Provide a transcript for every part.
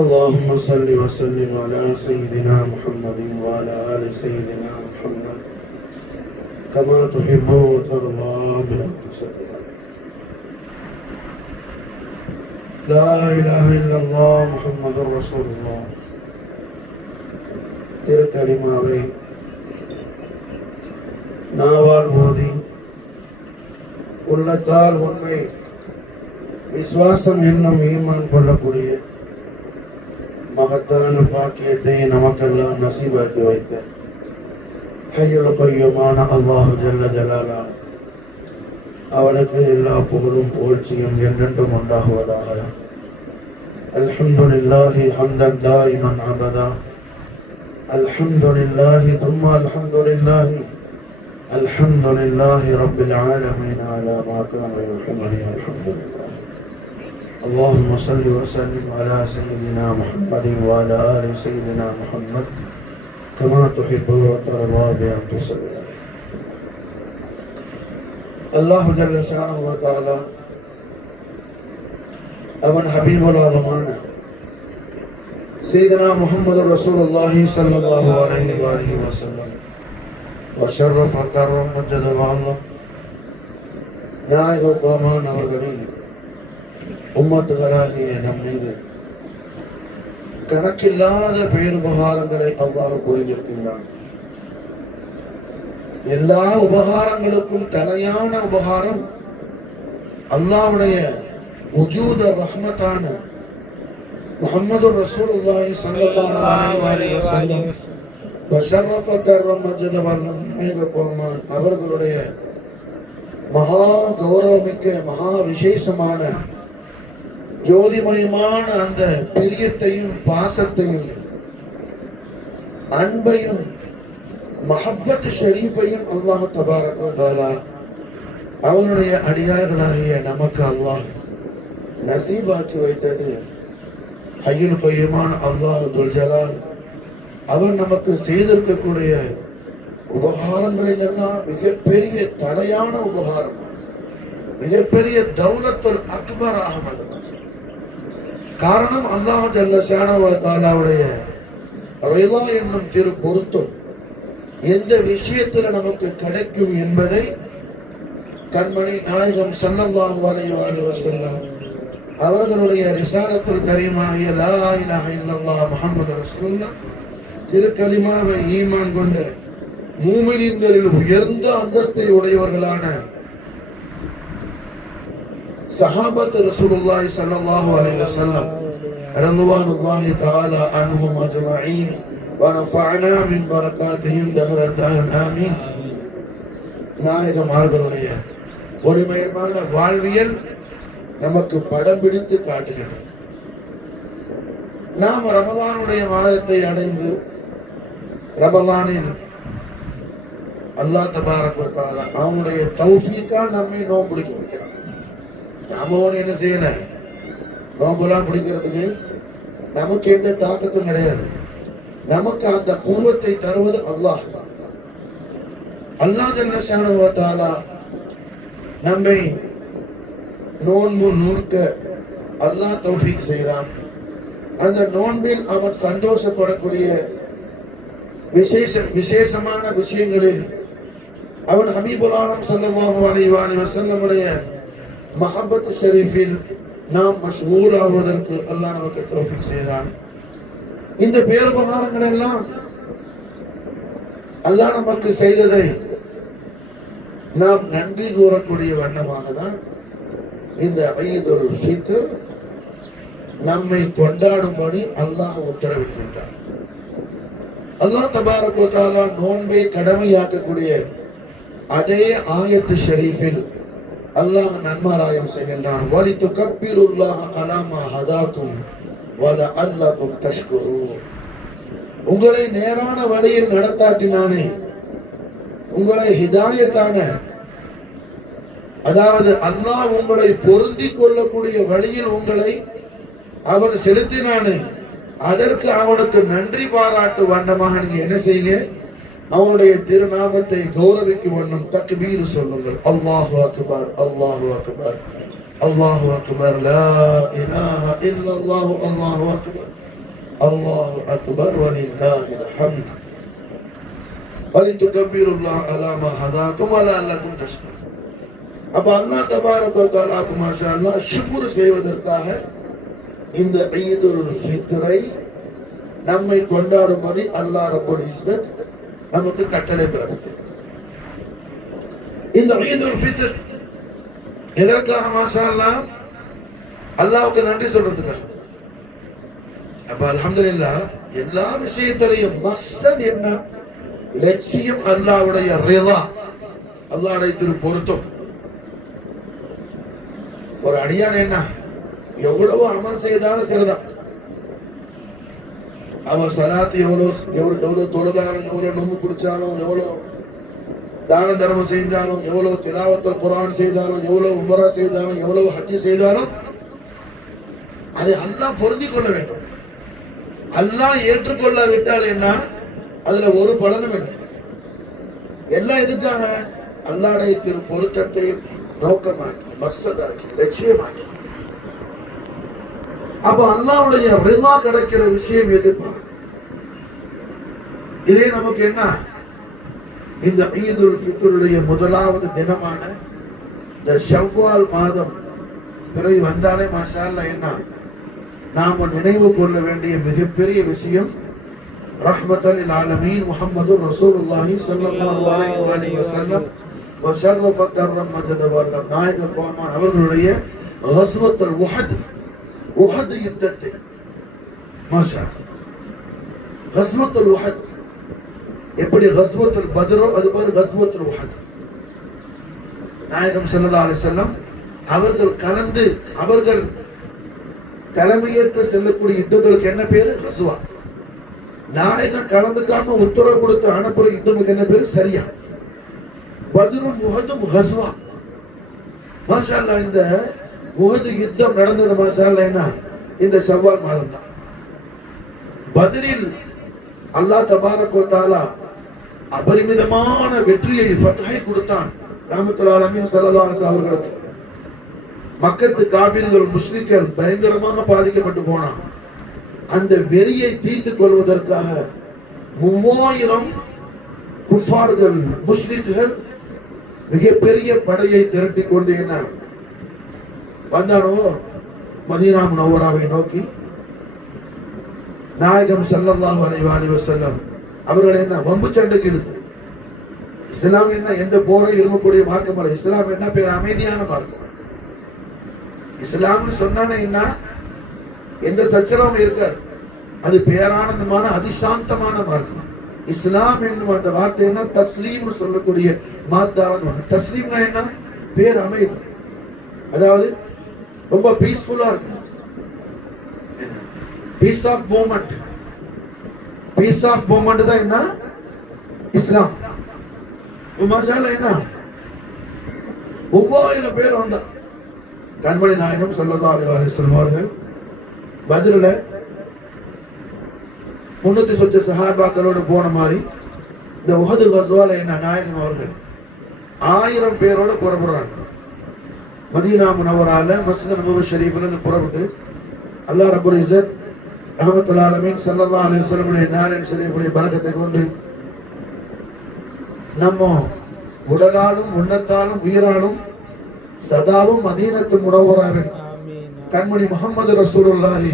اللهم صل وسلم على سيدنا محمد وعلى آل سيدنا محمد كما تحب وترضى بأن تصلي عليه. لا إله إلا الله محمد رسول الله. திருக்கலிமாவை நாவால் போதி உள்ளத்தால் உண்மை விசுவாசம் என்னும் ஈமான் கொள்ளக்கூடிய மகத்தான பாக்கியத்தை நமக்கெல்லாம் நசீபாக்கி வைத்த ஹய்யுல் கய்யூமான அல்லாஹு ஜல்ல ஜலாலா அவனுக்கு எல்லா புகழும் புகழ்ச்சியும் என்றென்றும் உண்டாகுவதாக. அல்ஹம்துலில்லாஹி ஹம்தன் தாயிமன் அபதா. அல்ஹம்துலில்லாஹி தும்ம அல்ஹம்துலில்லாஹி அல்ஹம்துலில்லாஹி ரப்பில் ஆலமீன் அலா மா கான யுஹிம்மனி. அல்ஹம்துலில்லாஹ். اللهم صل وسلم على سيدنا محمد وعلى آل سيدنا محمد كما تحب وترضى بأن تصلي عليه. الله جل شانه وتعالى அவன் ஹபீபுல் ஆதமான سيدنا محمد رسول الله صلى الله عليه وآله وسلم وشرف وكرم وجد وعظم நாயக கோமான் அவர்களின் உம்மத்துகளாகிய நம் மீது கணக்கில்லாத பேருபகாரங்களை அல்லாஹ் புரிந்திருக்கின்றான். எல்லா உபகாரங்களுக்கும் தலையான உபகாரம் அல்லாஹ்வுடைய வஜூத ரஹ்மத்தான முஹம்மது ரசூலுல்லாஹி ஸல்லல்லாஹு அலைஹி வஸல்லம் வஷரஃப கர்ரம் மஜ்ஜத வல்லம் நாயக கோமான் அவர்களுடைய மகா கௌரவமிக்க மகா விசேஷமான ஜோதிமயமான அந்த பிரியத்தையும் பாசத்தையும் அன்பையும் மஹப்பத் ஷரீஃபையும் அல்லாஹ் தபாரக வ தஆலா அவனுடைய அடியார்களாகிய நமக்கு அல்லாஹ் நசீபாக்கி வைத்தது. ஹய்யுல் கய்யூமான அல்லாஹ் துல் ஜலால் அவன் நமக்கு செய்திருக்கக்கூடிய உபகாரங்களில் எல்லாம் மிகப்பெரிய தலையான உபகாரம், மிகப்பெரிய தௌலத்துல் அக்பர் அஹ்மது. காரணம் அல்லாஹ் ஜல்ல ஷானஹு வ தஆலாவுடைய ரிதா என்னும் திரு பொருத்தம் எந்த விஷயத்தில் நமக்கு கிடைக்கும் என்பதை கண்மணி நாயகம் ஸல்லல்லாஹு அலைஹி வஸல்லம் அவர்களுடைய ரிசாலத்துல் கரீமாகிய லா இலாஹ இல்லல்லாஹ் முஹம்மது ரசூலுல்லாஹ் திருக்கலிமாவை ஈமான் கொண்ட மூமினீன்களில் உயர்ந்த அந்தஸ்தை உடையவர்களான சஹாபத் ரசூலுல்லாஹி ஸல்லல்லாஹு அலைஹி வஸல்லம் ரضوانுல்லாஹி தஆலா அன்ஹும் அஜ்மஈன் வ நஃபஅனா மின் பரகாத்திஹிம் தஹரத் ஆமீன். நாயகம் அவர்களுடைய ஒளிமயமான வாழ்வியல் நமக்கு படம் பிடித்து காட்டுகின்றது. நாம் ரமலானுடைய மாதத்தை அடைந்து ரமலானில் அல்லாஹ் தபாரக வ தஆலா அவனுடைய தௌஃபீக்கா நம்மை நோன்பு பிடிக்க வைக்கிறான். நாம என்ன செய்யல, நோம்பெல்லாம் பிடிக்கிறதுக்கு நமக்கு எந்த தாக்கத்தும் கிடையாது. நமக்கு அந்த குவத்தை தருவது அல்லாஹ். அல்லாஹ் ஜல்ல ஷானஹு வ தஆலா நம்மை நோன்பு நூற்க அல்லாஹ் தௌஃபீக் செய்தான். அந்த நோன்பில் அவன் சந்தோஷப்படக்கூடிய விசேஷமான விஷயங்களில் அவன் ஹபீபுல் ஆலம் ஸல்லல்லாஹு அலைஹி வஸல்லமுடைய மஹப்பத் ஷரீஃபில் நாம் மஷ்கூல் ஆகுவதற்கு அல்லாஹ் நமக்கு தௌஃபீக் செய்தான். இந்த பேருபகாரங்கள் எல்லாம் அல்லாஹ் நமக்கு செய்ததை நாம் நன்றி கூறக்கூடிய வண்ணமாக தான் இந்த ஈதுல் ஃபித்ர் நம்மை கொண்டாடும்படி அல்லாஹ் உத்தரவிடுகின்றான். அல்லாஹ் தபாரக வ தஆலா நோன்பை கடமையாக்கக்கூடிய அதே ஆயத்து ஷரீஃபில் அல்லாஹ் நன்மாராயம் செய்கின்றான். வலிதுகப்பிருல்லாஹ அலா மா ஹதாக்கும் வ லஅல்லகும் தஷ்குரூன். உங்களை நேரான வழியில் நடத்தாட்டினானே, உங்களை ஹிதாயத்தான, அதாவது அல்லாஹ் உங்களை பொருந்தி கொள்ளக்கூடிய வழியில் உங்களை அவன் செலுத்தினானே, அதற்கு அவனுக்கு நன்றி பாராட்டு வண்ணமாக நீங்க என்ன செய்யுங்க, அவனுடைய திருநாமத்தை கௌரவிக்கும் வண்ணம் தக்பீர் சொல்லுங்கள். அல்லாஹு அக்பர், அல்லாஹு அக்பர், அல்லாஹு அக்பர், லா இலாஹ இல்லல்லாஹு, அல்லாஹு அக்பர், அல்லாஹு அக்பர் வலில்லாஹில் ஹம்த் வலிதுகப்பிருல்லாஹ் அலா மா ஹதாக்கும் வலஅல்லகும் தஷ்குரூன். அப்ப அல்லாஹ் தபாரக வ தஆலாக்கு மாஷா அல்லாஹ் ஷுக்ர் செய்வதற்காக இந்த ஈதுல் ஃபித்ரை நம்மை கொண்டாடும்படி அல்லாஹ் ரப்பல் இஸ்ஸத் நமக்கு கட்டளை பிறப்பித்தார். இந்த ஈதுல் ஃபித்ர் எதற்காக மாஷா அல்லாஹ்? அல்லாஹ்வுக்கு நன்றி சொல்றதுக்காக. அப்ப அல்ஹம்துலில்லாஹ் எல்லா விஷயத்திலையும் மக்சத் என்ன? லட்சியம் அல்லாஹ்வுடைய ரிதா, அல்லாஹ்வுடைய திரு பொருத்தம். ஒரு அடியான் என்ன எவ்வளவு அமல் செய்தாலும் சரிதான், அவன் சலாத்து எவ்வளவு தொழுதாலும், எவ்வளவு நோம்பு குடிச்சாலும், எவ்வளவு தான தர்மம் செய்தாலும், எவ்வளவு திலாவத்துல் குர்ஆன் செய்தாலும், எவ்வளவு உம்ரா செய்தாலும், எவ்வளவு ஹஜ் செய்தாலும் அதை அல்லாஹ் பொருந்திக் கொள்ள வேண்டும். அல்லாஹ் ஏற்றுக்கொள்ளாவிட்டால் என்ன? அதுல ஒரு பலனும் இல்லை. எல்லாம் எதுக்காக? அல்லாஹ்வுடைய திரு பொருத்தத்தை நோக்கமாக்கி, மக்சதாக்கி, லட்சியமாக்கி. அப்ப அல்லாஹ்வுடைய ரிதா கிடைக்கிற விஷயம் எதுப்பா? இதே நமக்கு என்ன? இந்த ஈதுல் ஃபித்ருடைய முதலாவது தினமான இந்த ஷவ்வால் மாதம் பிறகு வந்தாலே மாஷா அல்லாஹ் என்ன நாம நினைவு கொள்ள வேண்டிய மிகப்பெரிய விஷயம் ரஹ்மத்தல் லில் ஆலமீன் முஹம்மதுர் ரசூலுல்லாஹி ஸல்லல்லாஹு அலைஹி வஸல்லம் வஷர்ரஃப கர்ரம் மஜத வல்லம் நாயக கோமான் அவர்களுடைய கஸ்வத்துல் உஹத் யுத்தத்தை மாஷா கஸ்வத்துல் உஹத் எப்படி கஸ்வத்துல் பத்ரோ அது மாதிரி கஸ்வத்துல் உஹத் நாயகம் ஸல்லல்லாஹு அலைஹி வஸல்லம் அவர்கள் கலந்து அவர்கள் தலைமையேற்று செல்லக்கூடிய யுத்தங்களுக்கு என்ன பேரு? கஸ்வா. நாயகம் கலந்துக்காம உத்தரவு கொடுத்து அனுப்புற யுத்தமுக்கு என்ன பேரு? சரியா. பத்ரும் உஹதும் கஸ்வா. மாஷா அல்லாஹ் இந்த உஹது யுத்தம் நடந்தது மாஷா அல்லாஹ் என்ன இந்த ஷவ்வால் மாதம் தான். பத்ரில் அல்லாஹ் தபாரக வ தஆலா அபரிமிதமான வெற்றியை ஃபத்ஹை கொடுத்தான் ரஹ்மத்துல் ஆலமீன் ஸல்லல்லாஹு அலைஹி வஸல்லம் அவர்களுக்கு. மக்கத்து காபிர்கள் முஸ்லிம்கள் பயங்கரமாக பாதிக்கப்பட்டு போனான். அந்த வெறியை தீர்த்துக் கொள்வதற்காக 3000 குஃபார்கள் முஸ்லிம்கள் மிகப்பெரிய படையை திரட்டி கொண்டு என்ன வந்தானோ மதீனா முனவ்வராவை நோக்கி. நாயகம் ஸல்லல்லாஹு அலைஹி வஸல்லம் அவர்கள் என்ன வம்பு சண்டைக்கு இழுத்து. இஸ்லாம் என்ன எந்த போரை விரும்பக்கூடிய மார்க்கம் அல்ல. இஸ்லாம் என்ன பேர்? அமைதியான மார்க்கம். இஸ்லாம்னு சொன்னானே என்ன எந்த சச்சரவும் இருக்காது. அது பேரானந்தமான அதிசாந்தமான மார்க்கம். இஸ்லாம் என்னும் அந்த வார்த்தை என்ன? தஸ்லீம்னு சொல்லக்கூடிய மாத்தான தஸ்லீம்னா என்ன? பேர் அமைதி. அதாவது ரொம்ப பீஸ்ஃபுல்லா இருக்கு. Peace of moment. Peace of moment தான் என்ன? இஸ்லாம். மசாலா என்ன? 3000 பேர் வந்தா கண்மணி நாயகம் ஸல்லல்லாஹு அலைஹி வஸல்லம் அவர்கள் பத்ர்ல 300 சொச்ச சஹாபாக்களோடு போன மாதிரி இந்த உஹது கஸ்வால என்ன நாயகம் அவர்கள் 1000 பேரோட புறப்படுறாங்க. மதீனா முனவ்வரால மஸ்ஜித் நபவி ஷரீஃப்ல இருந்து புறப்பட்டு அல்லாஹ் ரப்பல் இஸ்ஸத் ரஹ்மத்துல் ஆலமீன் ஸல்லல்லாஹு அலைஹி வஸல்லம் உடைய நாரின் ஷரீஃபுடைய பரக்கத்தை கொண்டு நம்ம உடலாலும் உள்ளத்தாலும் உயிராலும் சதாவும் மதீனத்து முனவ்வராவின் கண்மணி முஹம்மது ரசூலுல்லாஹி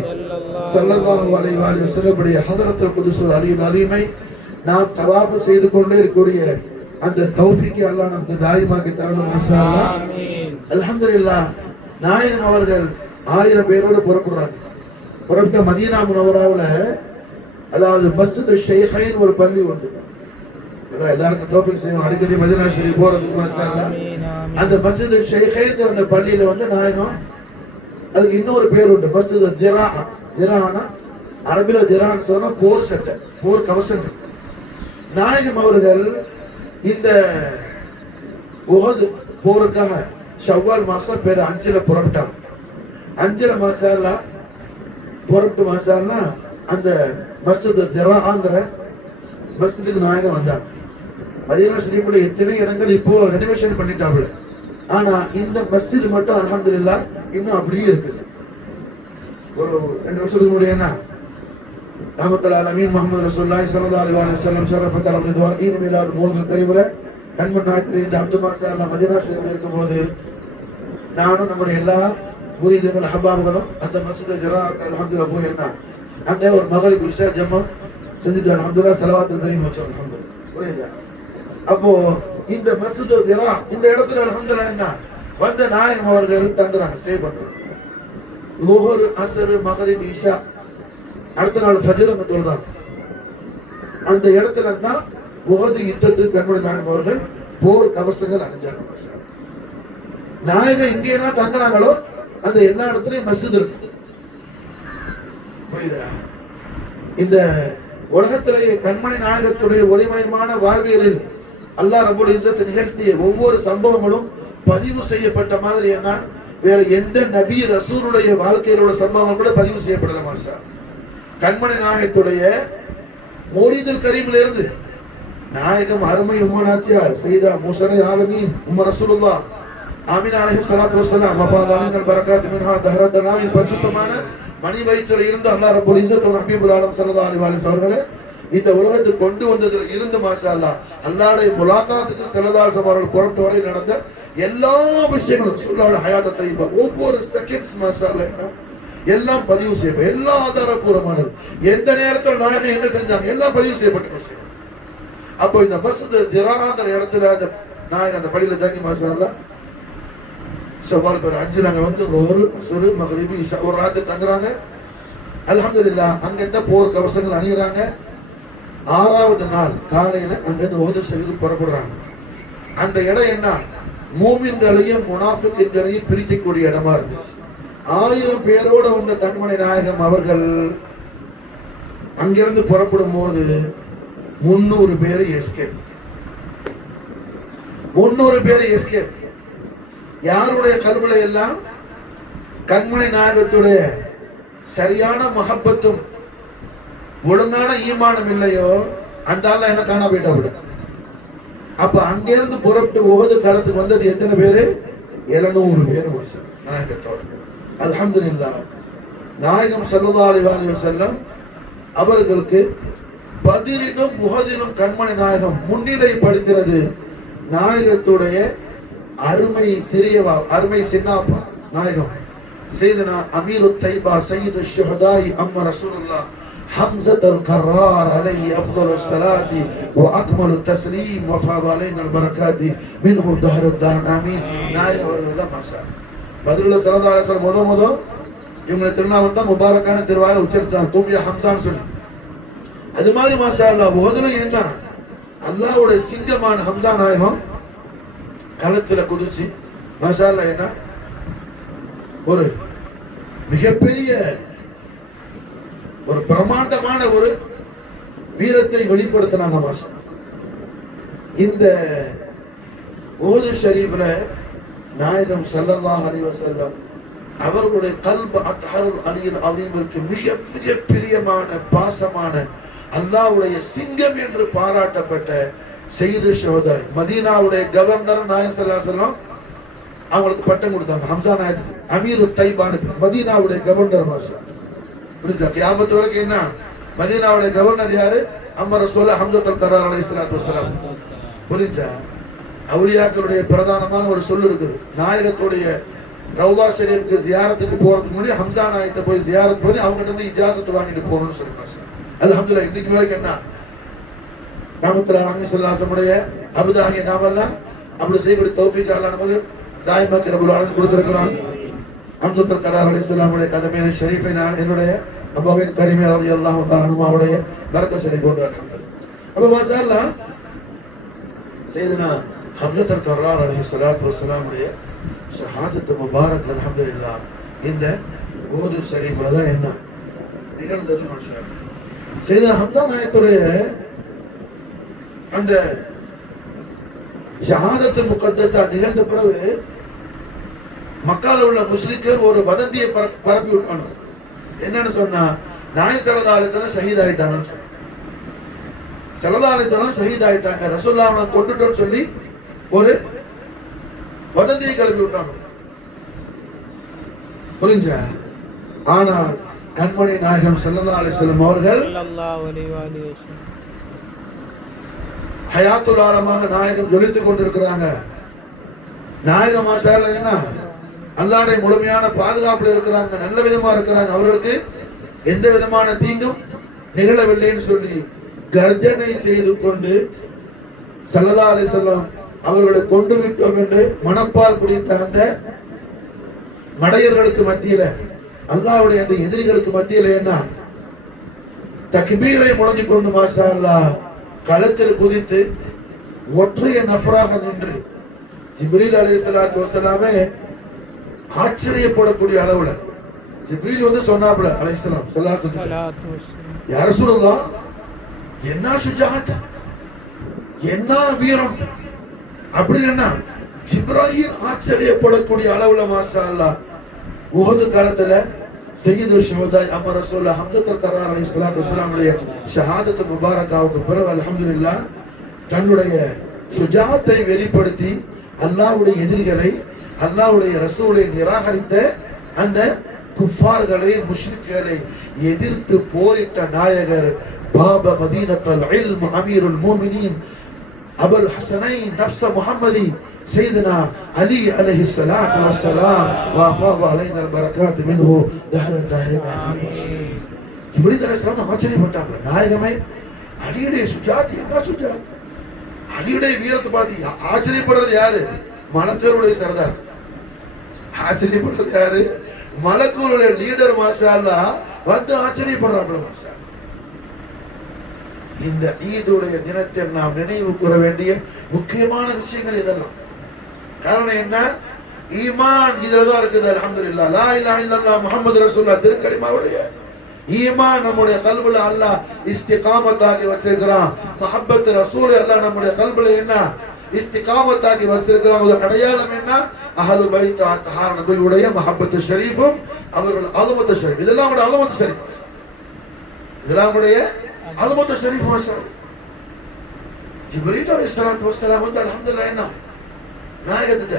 ஸல்லல்லாஹு அலைஹி வஸல்லம் உடைய ஹதரத்துல் குதுஸுல் அலியுல் அலீமை நாம் தவாஃப் செய்து கொண்டே இருக்கக்கூடிய அந்த தௌஃபீக்கை அல்லாஹ் நமக்கு தாயிமாக்கி தரணும். மாஷா அல்லாஹ். அல்ஹம்துலில்லாஹ். நாயகம் அவர்கள் 1000 பேரோட புறப்படுறாங்க. புறப்பட்ட மதீனா முனவ்வராவுல அதாவது மஸ்ஜித் ஷைஹைன் ஒரு பள்ளி உண்டு. எல்லாருக்கும் தௌஃபீக் செய்வோம் அடிக்கடி மதீனா ஷரீஃப் போறதுக்கு. மாஷா அல்லாஹ். அந்த மஸ்ஜித் ஷைஹைன் அந்த பள்ளியில வந்து நாயகம் அதுக்கு இன்னொரு பேர் உண்டு. மஸ்ஜித் திரா. திரானா அரபில திரான்னு சொன்னா போர் சட்டை, போர் கவசங்கள். நாயகம் அவர்கள் இந்த உஹது போருக்காக ஷவ்வால் மாசம் பேர் 5ல புறப்பட்டாங்க. 5ல மாஷா அல்லாஹ் புறப்பட்டு மாஷா அல்லாஹ் அந்த மஸ்ஜித் திராங்கிற மஸ்ஜிதுக்கு நாயகம் வந்தாங்க. மதீனா ஷரீஃப்ல எத்தனை இடங்கள் இப்போ ரெனோவேஷன் பண்ணிட்டாங்க. ஆனா இந்த மஸ்ஜித் மட்டும் அல்ஹம்துலில்லாஹ் இன்னும் அப்படியே இருக்குது. ஒரு 2 வருஷத்துக்கு முன்னாடி என்ன ரஹ்மத்துல் ஆலமீன் முஹம்மது ரசூலுல்லாஹி ஸல்லல்லாஹு அலைஹி வஸல்லம் ஷரஃப கரம் ரிதுவான் ஈத் மிலாத் மௌலித் கரீம்ல கண்மன் நாயகத்திலே இந்த அப்துல் மாஷா மதீனா ஷரீஃபில் இருக்கும்போது நானும் நம்முடைய எல்லா முரீதுகள் ஹபாபுகளும் அந்த மஸ்ஜித் ஜிராஅத் அல்ஹம்துலில்லாஹ் போய் என்ன அங்கே ஒரு மகரிப் இஷா ஜம்மா செஞ்சுட்டு அல்ஹம்துலில்லாஹ் ஸலவாத்துல் கரீம் வச்சோம் அல்ஹம்துலில்லாஹ் புரியுதா. அப்போ இந்த மஸ்ஜித் ஜிரா இந்த இடத்துல அல்ஹம்துலில்லாஹ் என்ன வந்த நாயகம் அவர்கள் தங்குறாங்க, ஸ்டே பண்றாங்க. லுஹர் அஸ்ர் மகரிப் இஷா அடுத்த நாள் ஃபஜ்ர் அந்த தொழுதாங்க. அந்த இடத்துல தான் உஹது யுத்தத்துக்கு கண்மணி நாயகம் அவர்கள் போர் கவசங்கள் அணிஞ்சாங்க. நாயகம் எங்கெல்லாம் தங்குறாங்களோ அந்த எல்லா இடத்துலயும் மஸ்ஜித் இருக்கு. புரியுதா. இந்த உலகத்திலேயே கண்மணி நாயகத்துடைய ஒளிமயமான வாழ்வியலில் அல்லாஹ் ரப்பல் இஸ்ஸத் நிகழ்த்திய ஒவ்வொரு சம்பவங்களும் பதிவு செய்யப்பட்ட மாதிரி என்ன வேற எந்த நபி ரசூலுடைய வாழ்க்கையில உள்ள சம்பவங்கள் கூட பதிவு செய்யப்படல. மாஷா கண்மணி நாயகத்துடைய மௌலிதுல் கரீம்ல இருந்து நாயகம் அருமை உம்மனாச்சியார் சையதா முஸரை ஆலமீன் உம்ம ரசூலுல்லாஹ் ஆமீன் அலைஹி ஸலாத்து வஸலாம் வஃபாதாலின் பரக்காத் மின்ஹா தஹரத்தனாவின் பரிசுத்தமான மணி வயிற்றில் இருந்து அல்லாஹ் ரப்பல் இஸ்ஸத் நபியுல் ஆலம் ஸல்லல்லாஹு அலைஹி வஸல்லம் அவர்களே இந்த உலகத்துக்கு கொண்டு வந்ததுல இருந்து மாஷா அல்லாஹ் அல்லாஹ்வுடைய முலாகாத்துக்கு ஸல்லல்லாஹு அலைஹி வஸல்லம் புறப்பட்டு வரை நடந்த எல்லா விஷயங்களும் ரசூலுல்லாஹ்வுடைய ஹயாத் தய்யிபா ஒவ்வொரு செகண்ட்ஸ் மாஷா அல்லாஹ் எல்லாம் பதிவு செய்யப்படும். எல்லா ஆதாரபூர்வமானது. எந்த நேரத்தில் நாயகம் என்ன செஞ்சாங்க எல்லாம் பதிவு செய்யப்பட்ட விஷயம். அப்போ இந்த மஸ்ஜித் ஜிராஅத் இடத்துல அந்த நாயகம் அந்த படியில தங்கி மாஷா அல்லாஹ் சவால் பேர் 5 நாங்க வந்து லுஹர் அஸ்ர் மக்ரிப் இஷா ஒரு ராத்திரி தங்குறாங்க. அல்ஹம்துலில்லாஹ் அங்க இருந்த போர் கவசங்கள் அணியறாங்க. 6வது நாள் காலையில அங்க உஹது ஷரீஃப் புறப்படுறாங்க. அந்த இடம் என்ன மூமின்களையும் முனாஃபிக்குகளையும் பிரிக்கக்கூடிய இடமா இருந்துச்சு. 1000 பேரோட வந்த கண்மணி நாயகம் அவர்கள் அங்கிருந்து புறப்படும் போது 300 பேர் எஸ்கேப். 300 பேர் எஸ்கேப். யாருடைய கல்வில எல்லாம் கண்மணி நாயகத்துடைய சரியான மஹப்பத்தும் ஒழுங்கான ஈமானம் இல்லையோ அந்த ஆள் என்ன காணா போயிட்டா விட. அப்ப அங்கிருந்து புறப்பட்டு உஹது களத்துக்கு வந்தது எத்தனை பேரு? 700 பேர் நாயகத்தோட. அல்ஹம்துலில்லாஹ் நாயகம் ஸல்லல்லாஹு அலைஹி வஸல்லம் அவர்களுக்கு பதிரிலும் உஹதிலும் கண்மணி நாயகம் முன்னிலைப்படுத்துறது நாயகத்துடைய அருமை சிறியவா அருமை சின்னாப்பா நாயகம் சையதுனா அமீருத் தைபா சையது ஷுஹதாய் அம்ம ரசூலுல்லாஹ் حمزة القرار عليه أفضل الصلاة وأكمل التسليم وفاض علينا البركات منه دهر الدار آمين. நாயகம் அவர்கள் தான் மாஷா பதிலுள்ள ஸல்லல்லாஹு அலைஹி வஸல்லம் முத இவங்க திருநாமம் தான் முபாரக்கான திருவாயில உச்சரிச்சாங்க கும்யா ஹம்சான்னு சொல்லி. அது மாதிரி மாஷா அல்லாஹ் உஹதுல என்ன அல்லாஹ்வுடைய சிங்கமான ஹம்சா நாயகம் களத்துல குதிச்சு மாஷா அல்லாஹ் என்ன ஒரு மிகப்பெரிய ஒரு பிரமாண்டமான ஒரு வீரத்தை வெளிப்படுத்தினாங்க மாஷா. இந்த உஹது ஷரீஃப்ல நாயகம் ஸல்லல்லாஹு அலைஹி வஸல்லம் அவர்களுடைய கல்பு அத்ஹருல் அலியில் அலீமிற்கு மிக மிக பிரியமான பாசமான அல்லாஹ்வுடைய சிங்கம் என்று பாராட்டப்பட்ட சையது ஷுஹதா மதீனாவுடைய கவர்னர் நாயகம் ஸல்லல்லாஹு அலைஹி வஸல்லம் அவங்களுக்கு பட்டம் கொடுத்தாங்க. ஹம்சா நாயகம் அமீருத் தைபான் மதீனாவுடைய கவர்னர் மாஷா. புரிஞ்சா கியாமத் வரைக்கும் என்ன மதீனாவுடைய கவர்னர் யாரு? அம்ம ரசூலுல்லாஹ் ஹம்ஸத்துல் கரார் அலைஹிஸ்ஸலாத்து வஸ்ஸலாம். புரிஞ்சா அவுலியாக்களுடைய பிரதானமான ஒரு சொல் இருக்குது. நாயகத்துடைய ரவுதா ஷரீஃப்க்கு ஜியாரத்துக்கு போறதுக்கு முன்னாடி ஹம்சா நாயகத்தை போய் ஜியாரத் பண்ணி அவங்க கிட்ட இருந்து இஜாசத் வாங்கிட்டு போகணும்னு சொல்லி மாஷா. அல்ஹம்துலில்லாஹ் இன்னைக்கு வரைக்கும் என்ன ரஹ்மத்துல் ஆலமீன் ஸல்லல்லாஹு அலைஹி வஸல்லம் அபுதாஹி நாமெல்லாம் அப்படி செய்யக்கூடிய தௌஃபீக் அல்லாஹ் நமக்கு தாயிமாக்கு ரப்பல் ஆலமீன் கொடுத்திருக்கிறான். ஹம்ஸத்துல் கரார் அலைஹிஸ்ஸலாமுடைய கதமேன ஷரீஃபை நான் என்னுடைய அபூபக்கர் கரீம் ரலியல்லாஹு தஆலா அன்ஹுவுடைய பரக்கத் ஷரீஃப் கொண்டு அல்ஹம்துலில்லாஹ். அப்ப மாஷா அல்லாஹ் சையதுனா ஹம்ஸத்துல் கரார் அலைஹிஸ்ஸலாத்து வஸ்ஸலாமுடைய ஷஹாதத் முபாரக் அல்ஹம்துலில்லாஹ் இந்த உஹது ஷரீஃப்ல தான் என்ன நிகழ்ந்தது மாஷா அல்லாஹ். சையதுனா ஹம்ஸா நாயகத்துடைய அந்த ஷஹாதத் முகத்தஸா நிகழ்ந்த பிறகு மக்கால உள்ள முஸ்லிம்கள் ஒரு வதந்தியை பரப்பி விட்டாங்க. என்னன்னு சொன்னா நாயகம் ஸல்லல்லாஹு அலைஹி வஸல்லம் ஷஹீத் ஆயிட்டாங்கன்னு சொன்னாங்க. ஸல்லல்லாஹு அலைஹி வஸல்லம் ஷஹீத் ஆயிட்டாங்க ரசூலுல்லாஹ்வை கொண்டுட்டோம்னு சொல்லி ஒரு வதந்தியை கிளப்பி விட்டாங்க. புரிஞ்சா? ஆனா கண்மணி நாயகம் ஸல்லல்லாஹு அலைஹி வஸல்லம் அவர்கள் ஹயாத்துல் ஆலமாக நாயகம் ஜொலித்துக் கொண்டிருக்கிறாங்க. நாயகம் மாஷா அல்லாஹ் என்ன அல்லாஹ்வுடைய முழுமையான பாதுகாப்புல இருக்கிறாங்க, நல்ல விதமா இருக்கிறாங்க, அவர்களுக்கு எந்த விதமான தீங்கும் நிகழவில்லைன்னு சொல்லி கர்ஜனை செய்து கொண்டு ஸல்லல்லாஹு அலைஹி வஸல்லம் அவர்களை கொண்டு விட்டோம் என்று மனப்பால் குடித்த அந்த மடையர்களுக்கு மத்தியில, அல்லாஹ்வுடைய அந்த எதிரிகளுக்கு மத்தியில என்ன தக்பீரை முழங்கிக் கொண்டு மாஷா அல்லாஹ் களத்தில் குதித்து ஒற்றைய நஃபராக நின்று ஜிப்ரீல் அலைஹிஸ்ஸலாத்து வஸலாமே ஆச்சரியப்படக்கூடிய அளவுல ஜிப்ரீல் வந்து சொன்னாப்ல அலைஹிஸ்ஸலாம் ஸல்லல்லாஹு அலைஹி வஸல்லம், யா ரசூலுல்லாஹ் என்ன சுஜாத், என்ன வீரம் அப்படின்னு என்ன ஜிப்ராயில் ஆச்சரியப்படக்கூடிய அளவுல மாஷா அல்லாஹ் உஹது காலத்துல சையது ஷஹதா அமர் ரசூலுல்லாஹ் ஹம்ஸத்துல் கர்ரார் அலைஹிஸ்ஸலாத்து வஸலாம் உடைய ஷஹாதத் முபாரக்காவுக்கு பிறகு அல்ஹம்துலில்லாஹ் தன்னுடைய சுஜாத்தை வெளிப்படுத்தி அல்லாஹ்வுடைய எதிரிகளை, அல்லாஹ்வுடைய ரசூலை நிராகரித்த அந்த குஃபார்களை, முஷ்ரிக்களை எதிர்த்து போரிட்ட நாயகர் பாப மதீனத்துல் இல்ம் அமீருல் முஃமினீன் அபுல் ஹஸனைன் நஃப்ஸ முஹம்மதி سيدنا علي عليه الصلاة والسلام وافاض علينا البركات منه دهر الداهرين آمين. ஜிப்ரீல் அலைஹிஸ்ஸலாம் ஆச்சரியப்பட்டாங்க, நாயகமே அலியுடைய சுஜாத் என்ன சுஜாத், அலியுடைய வீரத்தை பார்த்து ஆச்சரியப்படுறது யாரு, மலக்குகளுடைய சர்தார். ஆச்சரியப்படுறது யாரு, மலக்குகளுடைய லீடர் மாஷா அல்லாஹ் வந்து ஆச்சரியப்படுறாங்க மாஷா. இந்த ஈதுடைய தினத்தில் நாம் நினைவு கூற வேண்டிய முக்கியமான விஷயங்கள் இதெல்லாம். காரணம் என்ன, ஈமான் இதுலதான் இருக்குது. அல்ஹம்துலில்லாஹ், லா இலாஹா இல்லல்லாஹ் முஹம்மது ரசூலுல்லாஹ் திருக்கலிமாவுடைய ஈமான் நம்முடைய கல்புல அல்லாஹ் இஸ்திகாமத்தாக்கி வச்சிருக்கிறான். முஹப்பத் ரசூல் அல்லாஹ் நம்முடைய கல்புல என்ன இஸ்திகாமத்தாக்கி வச்சிருக்கிறான். ஒரு அடையாளம் என்ன, அஹ்லு பைத் அத்ஹார் நபியுடைய முஹப்பத் ஷரீஃபும் அவர்கள் அலமத் ஷரீஃப், இதெல்லாம் நம்முடைய அலமத் ஷரீஃப், இதெல்லாம் நம்முடைய அலமத் ஷரீஃப் மாஷா. ஜிப்ரீல் அலைஹிஸ்ஸலாத்து வஸ்ஸலாம் வந்து அல்ஹம்துலில்லாஹ் என்ன நாயகத்திட்ட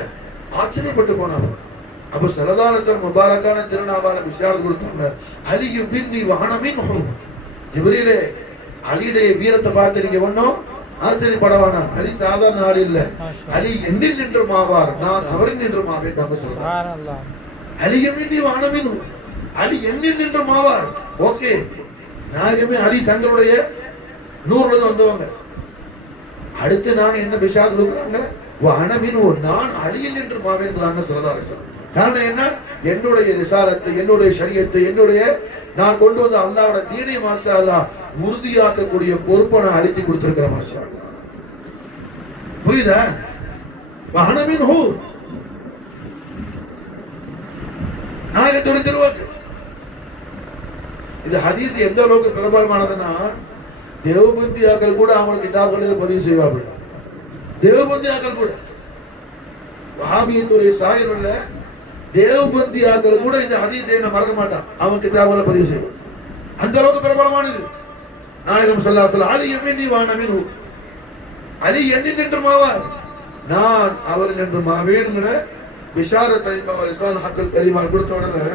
ஆச்சரியப்பட்டு போனாங்க. அப்போ ஸல்லல்லாஹு அலைஹி வஸல்லம் முபாரக்கான திருநாவால பிஷாரத் கொடுத்தாங்க, அலியு பின்னி வஅன மின்ஹு. ஜிப்ரீலே அலியுடைய வீரத்தை பார்த்து நீங்க ஒன்னும் ஆச்சரியப்படவானா, அலி சாதாரண ஆள் இல்ல, அலி என்னில் நின்று மாவார், நான் அவரில் நின்று மாவேன். சுப்ஹானல்லாஹ், அலியு பின்னி வஅன மின்ஹு, அலி என்னில் நின்று மாவார். ஓகே, நாயகமே அலி தங்களுடைய நூறுல வந்தவங்க. அடுத்து நாங்க என்ன பிஷாரத் கொடுக்குறாங்க, நான் அலியில் நின்று மாவேன்றாங்க ஸல்லல்லாஹு அலைஹி வஸல்லம். காரணம் என்ன, என்னுடைய ரிசாலத்தை, என்னுடைய ஷரியத்தை, என்னுடைய நான் கொண்டு வந்த அல்லாஹ்வோட தீனை மாஷா அல்லாஹ் உறுதியாக்கக்கூடிய பொறுப்பை நான் அளித்து கொடுத்திருக்கிற மாஷா அல்லாஹ். புரியுதா, வஹனமின்ஹு நாயகத்தோட திருவாக்கு. இது ஹதீஸ் எந்த அளவுக்கு பிரபலமானதுன்னா, தேவபந்தியாக்கள் கூட அவங்களுக்கு கிதாபுகளை பதிவு செய்வார்கள். தேவபந்தியாக்கள் கூட, வஹாபியத்துடைய சாயல் உள்ள தேவபந்தியாக்கள் கூட இந்த ஹதீஸை மறக்க மாட்டான், அவன் கிதாபுகளை பதிவு செய்வான். அந்த அளவுக்கு பிரபலமானது. நாயகம் ஸல்லல்லாஹு அலைஹி வஸல்லம், அலி யமின்னி வஅன மின்ஹு, அலி என்னில் நின்று மாவார், நான் அவரில் நின்று மாவேன்ங்கிற பிஷாரத்தை லிசான் ஹக்கல் கரீமால் கொடுத்த உடனே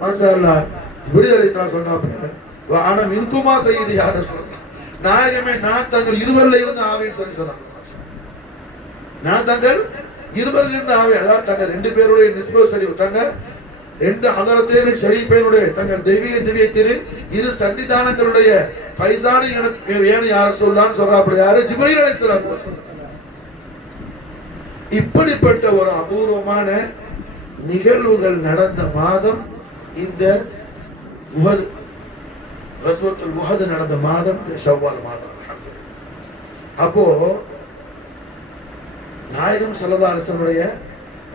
மாஷா அல்லாஹ் ஜிப்ரீல் அலைஹிஸ்ஸலாம் சொன்னாங்க, வஅன மின்குமா சய்யிதி யா ரசூலல்லாஹ், நாயகமே நான் தங்கள் இருவரில் இருந்து ஆவேன்னு சொல்லி சொன்னாங்க. நான் தங்கள் இருவரில் இருந்து ஆவேன், அதாவது தங்கள் ரெண்டு பேருடைய நிஸ்பத் ஷரீஃப், தங்க ரெண்டு ஹதரத்தே ஷரீஃபைனுடைய தங்கள் திவ்யத்திரு இரு சன்னிதானங்களுடைய ஃபைசானி எனக்கு வேணும் யார சொல்லலாம்னு சொல்றாப்படி யாரு, ஜிப்ரீல் அலைஹிஸ்ஸலாத்து வஸலாம். இப்படிப்பட்ட ஒரு அபூர்வமான நிகழ்வுகள் நடந்த மாதம் இந்த உஹது, கஸ்வத்துல் உஹது நடந்த மாதம் ஷவ்வால் மாதம். அப்போ நாயகம் ஸல்லல்லாஹு அலைஹி வஸல்லம்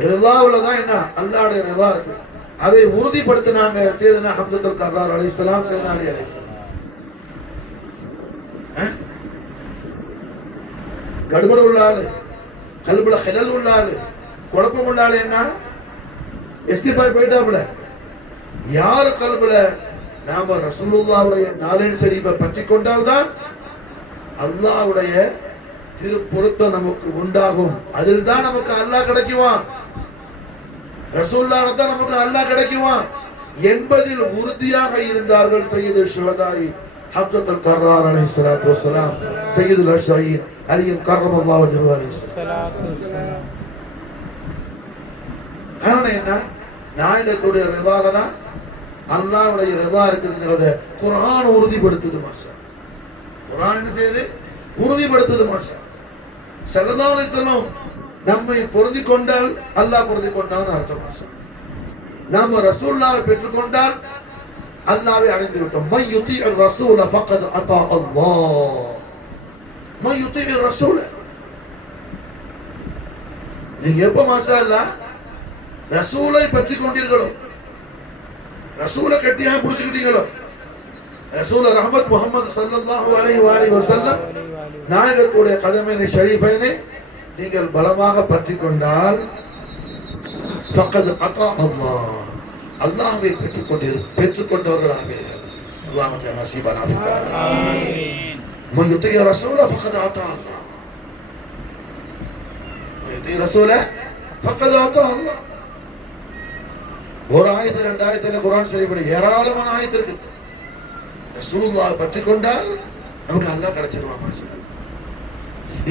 ரிதாவுல தான் என்ன அல்லாஹ்வுடைய ரிதா இருக்கு. அதை உறுதிப்படுத்தினாங்க சையதுனா ஹம்ஸத்துல் கர்ரார் அலைஹிஸ்ஸலாம், சையதுனா அலி அலைஹிஸ்ஸலாம். கடுபடு உள்ள ஆளு, கல்புல ஹிலல் உள்ள ஆளு, குழப்பம் உள்ள ஆளு, என்ன எஸ்திபாய் போயிட்டாப்புல. யாரு கல்புல நாம ரசூலுல்லாஹ்வுடைய நாலேன் ஷரீஃபை பற்றி கொண்டால்தான் அல்லாஹ்வுடைய திரு பொருத்தம் நமக்கு உண்டாகும். அதில் தான் நமக்கு அல்லாஹ் கிடைக்குவான், ரசூலுல்லாஹ் தான் நமக்கு அல்லாஹ் கிடைக்குவான். என்பதில் உறுதியாக இருந்தார்கள். சையது ஷுஹதாஇ ஹப்ஸத்துல் கர்ரார் அலைஹிஸ்ஸலாத்து வஸ்ஸலாம், சையதுல் அஷ்ஷஈன் அலியின் கர்ரமல்லாஹு வஜ்ஹு அலைஹிஸ்ஸலாம். ஆனா என்ன, நாயகத்துடைய ரிதாக தான் அல்லாஹ்வுடைய ரிதா இருக்குதுங்கிறத குர்ஆன் உறுதிப்படுத்துது. மாஷா குர்ஆன் என்ன செய்யுது? உறுதிப்படுத்துது. மாஷா ஸல்லல்லாஹு அலைஹி வஸல்லம் நம்மை பொருந்தி கொண்டால் அல்லாஹ் பொருந்தி கொண்டான்னு அர்த்தம். மாஷா நாம ரசூலுல்லாஹை பெற்றுக்கொண்டால் அல்லாஹ்வை அடைந்து விட்டோம். மை யுதீஇர் ரசூல ஃபக்கத் அத்தா அல்லாஹ். மை யுதீஇர் ரசூல, நீங்க எப்ப மாஷா அல்லாஹ் ரசூலை பற்றி கொண்டீர்களோ, ரசூலை கட்டியாக புடிச்சுக்கிட்டீங்களோ, ரசூல் ரஹ்மத் முஹம்மது ஸல்லல்லாஹு அலைஹி வஸல்லம் நாயகத்துடைய கதமைனை ஷரீஃபைனை நீங்கள் பலமாக பற்றி கொண்டால் ஃபக்கத் அத்தா அல்லாஹ், அல்லாஹ்வை பெற்றுக்கொண்டவர்களாவீர்கள். அல்லாஹ் நஸீபனா ஃபித்தார். ஆமீன். மன் யுதீ ரசூல ஃபக்கத் அத்தா அல்லாஹ், மன் யுதீ ரசூல ஃபக்கத் அத்தா அல்லாஹ். ஒரு ஆயத்து ரெண்டு ஆயத்துல குர்ஆன் ஷரீஃபில் ஏராளமான ஆயத்து இருக்கு. ரசூலுல்லாஹை பற்றி கொண்டால் நமக்கு அல்லாஹ் கிடைச்சிருவான்.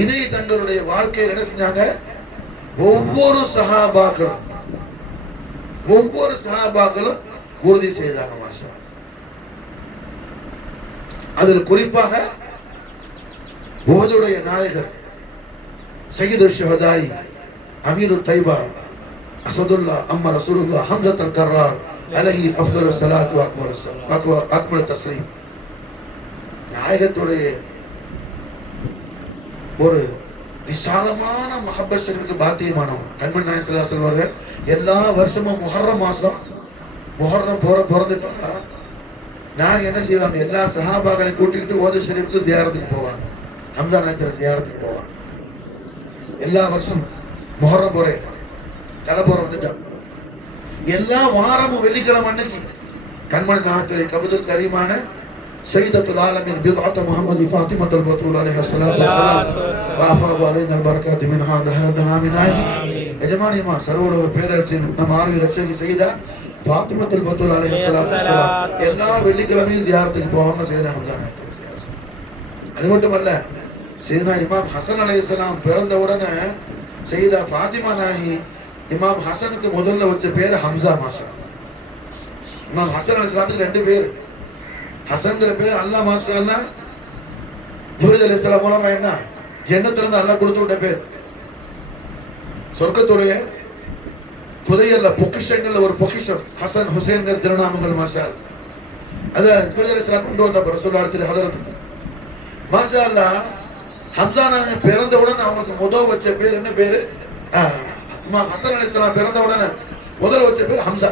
இதை தங்களுடைய வாழ்க்கையில் என்ன செஞ்சாங்க? ஒவ்வொரு சஹாபாக்களும் உறுதி செய்தாங்க. மாஷா அதில் குறிப்பாக உஹதுடைய நாயகர் சய்யிது ஷுஹதாஇ அமீரு தைபா அஸதுல்லா அம்மா ரசூலுல்லாஹ் ஹம்ஸத்துல் கர்ரார் அலைஹி அஃதலுஸ் ஸலாத்து வ அக்மலுத் தஸ்லீம். நாயகத்துடைய ஒரு விசாலமான மஹப்பத் ஷரீஃபுக்கு பாத்தியமானவங்க கண்மணி நாயகம் ஸல்லல்லாஹு அலைஹி வஸல்லம் அவர்கள் எல்லா வருஷமும் முஹர்ரம் மாசம் பிறந்துட்டா நான் என்ன செய்வாங்க? எல்லா சஹாபாக்களையும் கூட்டிக்கிட்டு ஓது ஷரீஃபுக்கு ஜியாரத்துக்கு போவாங்க. ஹம்ஸா நாயகர் ஜியாரத்துக்கு போவாங்க. எல்லா வருஷம் முஹர்ரம் போறேன் தலைப்போற வந்துட்டா எல்லா வாரமும் வெள்ளிக்கிழமை அன்னைக்கு கண்மணி நாயகத்துடைய கபதுல் கரீமான சையதத்துல் ஆலமீன் பித்அத் முஹம்மதி ஃபாத்திமத்துல் பத்தூல் அலைஹா ஸலாத்து வஸ்ஸலாம் வஃபாது அலைனா பரக்காத் மின்ஹா தஹரத்துனா மினாஹி. எஜமானிமா சர்வலோக பேரரசி நம்ம ஆர்வி ரட்சகி சையதா ஃபாத்திமத்துல் பத்தூல் அலைஹா ஸலாத்து வஸ்ஸலாம் எல்லா வெள்ளிக்கிழமையும் ஜியாரத்துக்கு போவாங்க. சையதனா ஹம்ஸா நாயகத்துடைய ஜியாரத். அது மட்டுமல்ல, சையதனா இமாம் ஹசன் அலைஹிஸ்ஸலாம் பிறந்த உடனே சையதா ஃபாத்திமா நாயகி இமாம் ஹசனுக்கு முதல்ல வச்ச பேரு ஹம்ஸா. மாஷா இமாம் ஹசன் அலைஹிஸ்ஸலாத்துக்கு ரெண்டு பேர். ஹசன்ங்கிற பேர் அல்லாஹ் மாஷா அல்லாஹ் ஜிப்ரீல் அலைஹிஸ்ஸலாம் மூலமா என்ன ஜன்னத்துல இருந்து அல்லாஹ் கொடுத்து விட்ட பேர். சொர்க்கத்துடைய புதையல்ல பொக்கிஷங்கள்ல ஒரு பொக்கிஷம் ஹசன் ஹுசைன்ங்கிற திருநாமங்கள். மாஷா அத ஜிப்ரீல் அலைஹிஸ்ஸலாம் கொண்டு வந்த ரசூலுல்லாஹ் அடுத்து ஹதரத்துக்கு மாஷா அல்லாஹ் ஹம்ஸா நாயகி பிறந்த உடனே அவங்களுக்கு முதல் வச்ச பேர் என்ன பேரு? இமாம் ஹசன் அலைஹிஸ்ஸலாம் பிறந்த உடனே முதல்ல வச்ச பேர் ஹம்ஸா.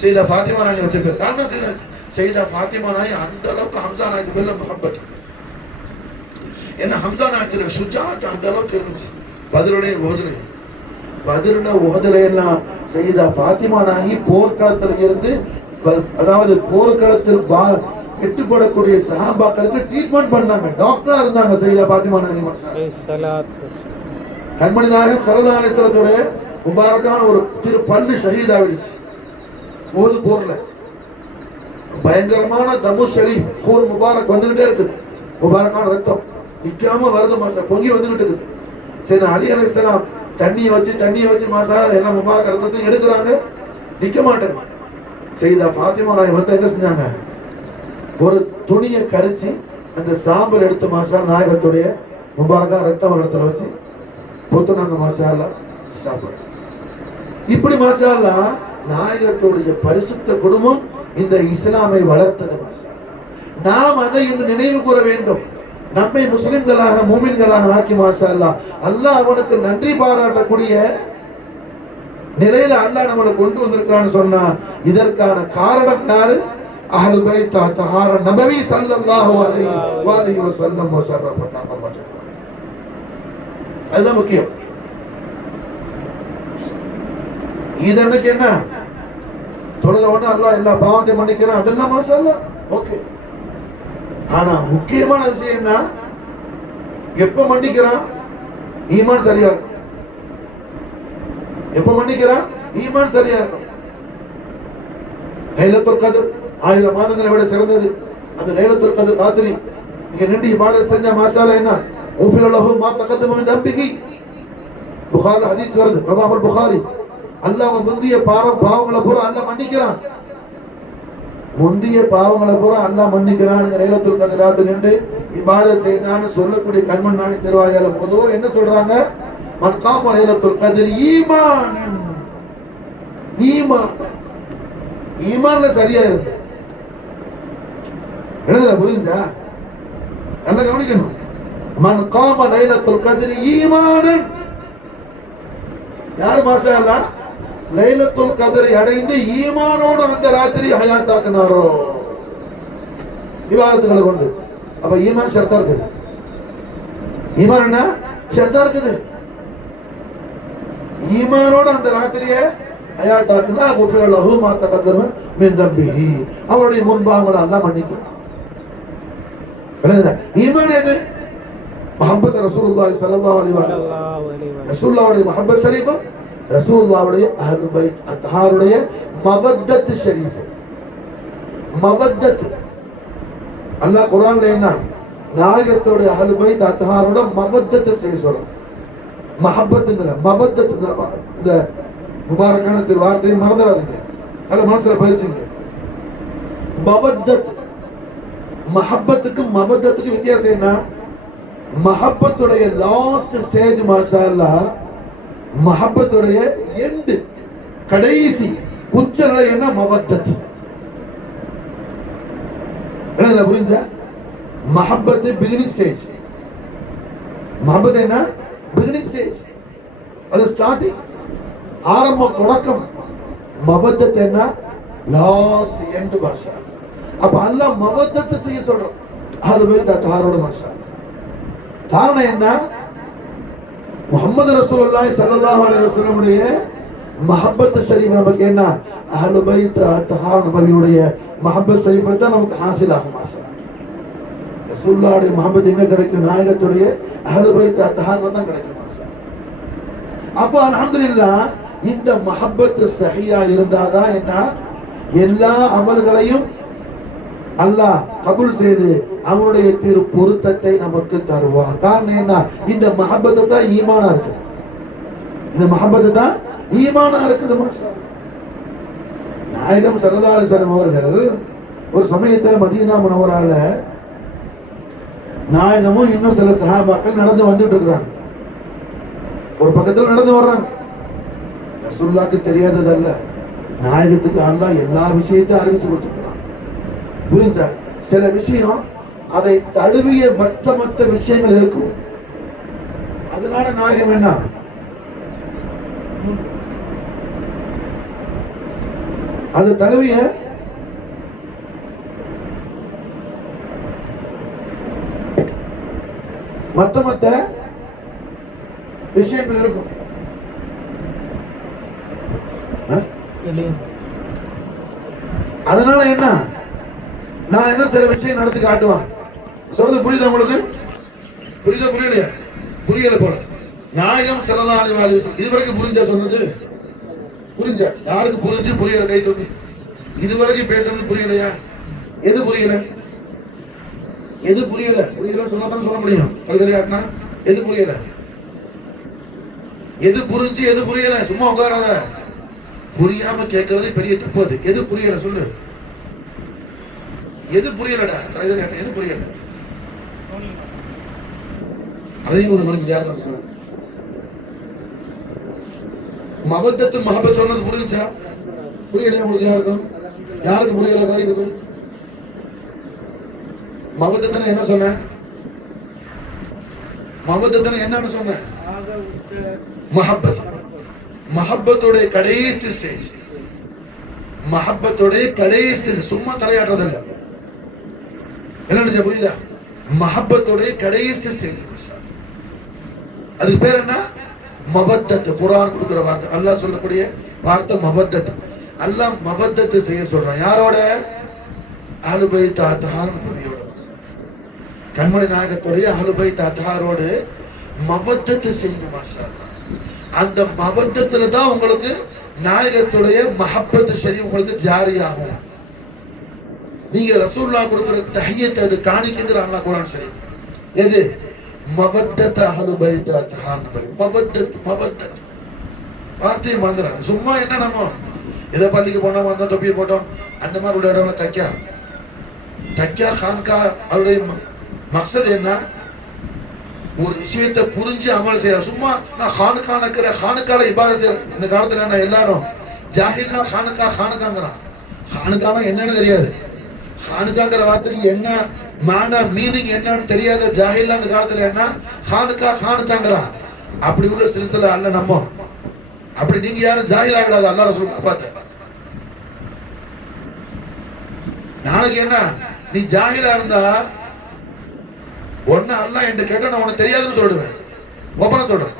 சையதா ஃபாத்திமா நாயகி வச்ச பேர். காரணம் சையதா ஃபாத்திமா நாயகி அந்த அளவுக்கு ஹம்ஸா நாயகி மேல முஹப்பத். ஏன்னா ஹம்ஸா நாயகி சுஜாத் அந்த அளவுக்கு இருந்துச்சு. பத்ருடைய உஹதுல எல்லாம் சையதா ஃபாத்திமா நாயகி போர்க்களத்துல இருந்து, அதாவது போர்க்களத்தில் எட்டுப்படக்கூடிய சஹாபாக்களுக்கு ட்ரீட்மெண்ட் பண்ணாங்க. டாக்டரா இருந்தாங்க சையதா ஃபாத்திமா நாயகி. கண்மணி நாயகம் ஸல்லல்லாஹு அலைஹி வஸல்லத்துடைய முபாரக்கான ஒரு திரு பல்லு ஷஹீதாவிடுச்சு உஹது போர்ல. பயங்கரமான தமு ஷரீஃப் ஹூர் முபாரக் வந்துகிட்டே இருக்குது. முபாரக்கான ரத்தம் நிக்காம வருது. மாஷா பொங்கி வந்துகிட்டு இருக்குது. சரி அலி அலைஹிஸ்ஸலாம் தண்ணியை வச்சு மாஷா எல்லாம் முபாரக் ரத்தத்தையும் எடுக்கிறாங்க, நிக்க மாட்டேங்க. சையதா ஃபாத்திமா நாயகி வந்து என்ன செஞ்சாங்க? ஒரு துணியை கரிச்சு அந்த சாம்பல் எடுத்து மாஷா நாயகத்துடைய முபாரக்கா ரத்தம் ஒரு இடத்துல வச்சு பொத்துனாங்க. மாஷா அல்லாஹ் ஸ்டாப். இப்படி மாஷா அல்லாஹ் நாயகத்துடைய பரிசுத்த குடும்பம் இந்த இஸ்லாமை வளர்த்தது. மாஷா நாம் அதை இன்று நினைவு கூற வேண்டும். நம்மை முஸ்லிம்களாக மூமின்களாக ஆக்கி மாஷா அல்லாஹ் அல்லாஹ் அவனுக்கு நன்றி பாராட்டக்கூடிய நிலையில அல்லாஹ் நம்மளை கொண்டு வந்திருக்கான்னு சொன்னா இதற்கான காரணம் யாரு? அஹ்லு பைத் தஹார நபவி ஸல்லல்லாஹு அலைஹி வஸல்லம் வஸர்ரஃப. அதுதான் முக்கியம். இதற்கு என்ன தொழுத உடனே அல்லாஹ் எல்லா பாவத்தையும் மன்னிக்கிறான், அதெல்லாம் மாஷா அல்லாஹ் ஓகே. ஆனா முக்கியமான விஷயம் என்ன? எப்ப மன்னிக்கிறான்? ஈமான் சரியா இருக்கும். எப்ப மன்னிக்கிறான்? ஈமான் சரியா இருக்கும். லைலத்துல் கத்ர் 1000 மாதங்களை விட சிறந்தது அந்த லைலத்துல் கத்ர் ராத்திரி. இங்க நின்று இபாதத் செஞ்ச மாஷாஅல்லாஹ் என்ன உஃபிர லஹு மா தகத்தம மின் தம்பிஹி. புகாரி ஹதீஸ் வருது, ரவாஹுல் புகாரி. அல்லாஹ் முந்திய பாவங்களை பூரா அல்லாஹ் மன்னிக்கிறான். முந்திய பாவங்களை பூரா அல்லாஹ் மன்னிக்கிறான். லைலத்துல் கத்ர் ராத்திரி நின்று இபாதத் செய்தான்னு சொல்லக்கூடிய கண்மன் நாயகம் திருவாயால பொதுவா என்ன சொல்றாங்க? மன் காம லைலத்துல் கத்ர் ஈமானன். ஈமான்ல சரியா இருக்கு. எழுதுதா? புரியுதா? நல்லா கவனிக்கணும். மன் காம லைலத்துல் கத்ர் ஈமானன். யார் மாஷா அல்லாஹ் லைலத்துல் கத்ரை அடைந்து ஈமானோடு அந்த ராத்திரி ஹயாத்தாக்குனாரோ இபாதத்துகளை கொண்டு. அப்ப ஈமான் ஷர்த்தா இருக்குது. ஈமான் என்ன ஷர்த்தா இருக்குது. ஈமானோடு அந்த ராத்திரியை ஹயாத்தாக்குனா குஃபிர லஹு மா தகத்தம மின் தம்பிஹி. அவருடைய முன்பாவங்களை அல்லாஹ் மன்னிக்கிறான். ஈமான் எது? முஹப்பத் ரசூலுல்லாஹி ஸல்லல்லாஹு அலைஹி வஸல்லம். ரசூலுல்லாஹ்வுடைய முஹப்பத் ஷரீஃப், ரசூலுல்லாஹ்வுடைய அஹ்லுல் பைத் அத்ஹாருடைய மவத்தத் ஷரீஃப். மவத்தத் அல்லாஹ் குர்ஆன்ல என்ன நாயகத்தோட அஹ்லுல் பைத் அத்ஹாரோட மவத்தத் செய்ய சொல்றான். மஹப்பத்ங்கற மவத்தத் இந்த முபாரக்கான வார்த்தையை மறந்துடாதீங்க. அல்ல மனசுல பதிச்சுங்க. மவத்தத் மஹப்பத்துக்கு மவத்தத்துக்கு வித்தியாசம் என்ன? மஹப்பத்துடைய லாஸ்ட் ஸ்டேஜ் மாஷா அல்லாஹ், மஹப்பத்துடைய எண்ட் கடைசி உச்ச நிலை என்ன? மவத்தத். என்ன புரியுதா? மஹப்பத் பிகினிங் ஸ்டேஜ். மஹப்பத் என்ன? பிகினிங் ஸ்டேஜ், அது ஸ்டார்டிங், ஆரம்பம், தொடக்கம். மவத்தத் என்ன? லாஸ்ட் எண்ட் மாஷா. அப்ப அல்லாஹ் மவத்தத் செய்ய சொல்றான் அஹ்லுல் பைத் அத்ஹாரோட மாஷா. காரணம் என்ன? முஹம்மது ரசூலுல்லாஹி ஸல்லல்லாஹு அலைஹி வஸல்லம் உடைய மஹப்பத் ஷரீஃப் நமக்கு என்ன? அஹ்லுல் பைத் அத்ஹார் நபியுடைய மஹப்பத் ஷரீஃப் தான் நமக்கு ஹாசில் ஆகும் மாஷா. ரசூலுல்லாஹ்வுடைய மஹப்பத் எங்க கிடைக்கும்? நாயகத்துடைய அஹ்லுல் பைத் அத்ஹார்ல தான் கிடைக்கும் மாஷா. அப்ப அல்ஹம்துலில்லாஹ் இந்த மஹப்பத் சஹீஹா இருந்தாதான் என்ன எல்லா அமல்களையும் அல்லாஹ் கபூல் செய்து அவனுடைய திரு பொருத்தத்தை நமக்கு தருவான். காரணம் என்ன? இந்த மஹப்பத்தை தான் ஈமானா இருக்குது. இந்த மஹப்பத்தை தான் ஈமானா இருக்குது. நாயகம் ஸல்லல்லாஹு அலைஹி வஸல்லம் அவர்கள் ஒரு சமயத்தில் மதீனா முனவரால நாயகமும் இன்னும் சில சஹாபாக்கள் நடந்து வந்துட்டு இருக்கிறாங்க. ஒரு பக்கத்தில் நடந்து வர்றாங்க. ரசூலுல்லாஹ்க்கு தெரியாததல்ல, நாயகத்துக்கு அல்லாஹ் எல்லா விஷயத்தையும் அறிவிச்சு கொடுத்துருக்கிறான். புரிஞ்சா? சில விஷயம் அதை தழுவிய மற்ற விஷயங்கள் இருக்கும். அதனால நாயகம் என்ன? அது தழுவிய மற்ற விஷயங்கள் இருக்கும். அதனால என்ன? நான் என்ன சில விஷயம் நடத்தி காட்டுவான். சொல்றது புரியுதா உங்களுக்கு? புரியுதா? புரியலையா? புரியல போல. நாயகம் ஸல்லல்லாஹு அலைஹி வஸல்லம் இதுவரைக்கும் புரிஞ்சா சொன்னது? புரிஞ்சா? யாருக்கு புரிஞ்சு புரியல கை தூக்கு. இதுவரைக்கும் பேசுறது புரியலையா? எது புரியல? எது புரியல? புரியல சொன்னாதான் சொல்ல முடியும். கழுதலையாட்டினா எது புரியல? எது புரிஞ்சு எது புரியல? சும்மா உட்காராத. புரியாம கேட்கறது பெரிய தப்பு. அது எது புரியல சொல்லு. எது புரியலடா? கழுதலையாட்ட எது புரியல? அதையும் ஒரு மனுக்கு யாரும் சொல்ல. மவத்தத்து மஹப்பத் சொன்னது புரிஞ்சா? புரியல உங்களுக்கு யாருக்கும்? யாருக்கு புரியல? காரியம் மவத்தத்தனை என்ன சொன்ன? மவத்தத்தனை என்னன்னு சொன்ன? மஹப்பத். மஹப்பத்தோட கடைசி ஸ்டேஜ். மஹப்பத்தோட கடைசி ஸ்டேஜ். சும்மா தலையாடுறதில்ல. என்ன புரியுதா? மஹப்பத்தோட கடைசி ஸ்டேஜ். அதுக்கு பேர் என்ன? மவத்தத். குர்ஆன் கொடுக்கிற வார்த்தை, அல்லாஹ் சொல்லக்கூடிய வார்த்தை மவத்தத். அல்லாஹ் மவத்தத் செய்ய சொல்றான். யாரோட? அஹ்லுல் பைத் அத்ஹார் நபியோட. கண்மணி நாயகத்துடைய அஹ்லுல் பைத் அத்ஹாரோடு மவத்தத் செய்யுங்க மாஷா அல்லாஹ். அந்த மவத்தத்துல தான் உங்களுக்கு நாயகத்துடைய மஹப்பத்து சரி உங்களுக்கு ஜாரியாகும். நீங்க ரசூலுல்லாஹ் கொடுக்கிற தஹியத் அது காணிக்கைங்கிற அல்லாஹ் குர்ஆன் சரி. எது? மவத்தத் அஹ்லு பைத் அத்ஹான் பை மவத்தத் வார்த்தையை மறந்துறாங்க. சும்மா என்ன நம்ம எதை பள்ளிக்கு போனோம் வந்தோம் தொப்பியை போட்டோம் அந்த மாதிரி உள்ள இடம்ல தக்கியா கான்கா அவருடைய மக்சது என்ன? ஒரு விஷயத்தை புரிஞ்சு அமல் செய்ய. சும்மா நான் ஹானுக்கால இபாதத் செய்யறேன். இந்த காலத்துல என்ன எல்லாரும் ஜாஹில்னா ஹானுக்காங்கிறான். ஹானுக்கானா என்னன்னு தெரியாது. ஹானுக்காங்கிற வார்த்தைக்கு என்ன மானா மீனிங் என்னன்னு தெரியாத ஜாஹில்னா இந்த காலத்துல என்ன ஹானுக்காங்கிறான். அப்படி உள்ள சிலசில அல்ல நம்ம. அப்படி நீங்க யாரும் ஜாஹில் ஆகிடாது. அல்லாஹ் ரசூல் காப்பாத்த. நாளைக்கு என்ன நீ ஜாஹிலா இருந்தா ஒன்னு அல்லாஹ் என்கிட்ட கேட்டா நான் உனக்கு தெரியாதுன்னு சொல்லிடுவேன். ஓப்பனா சொல்றேன்.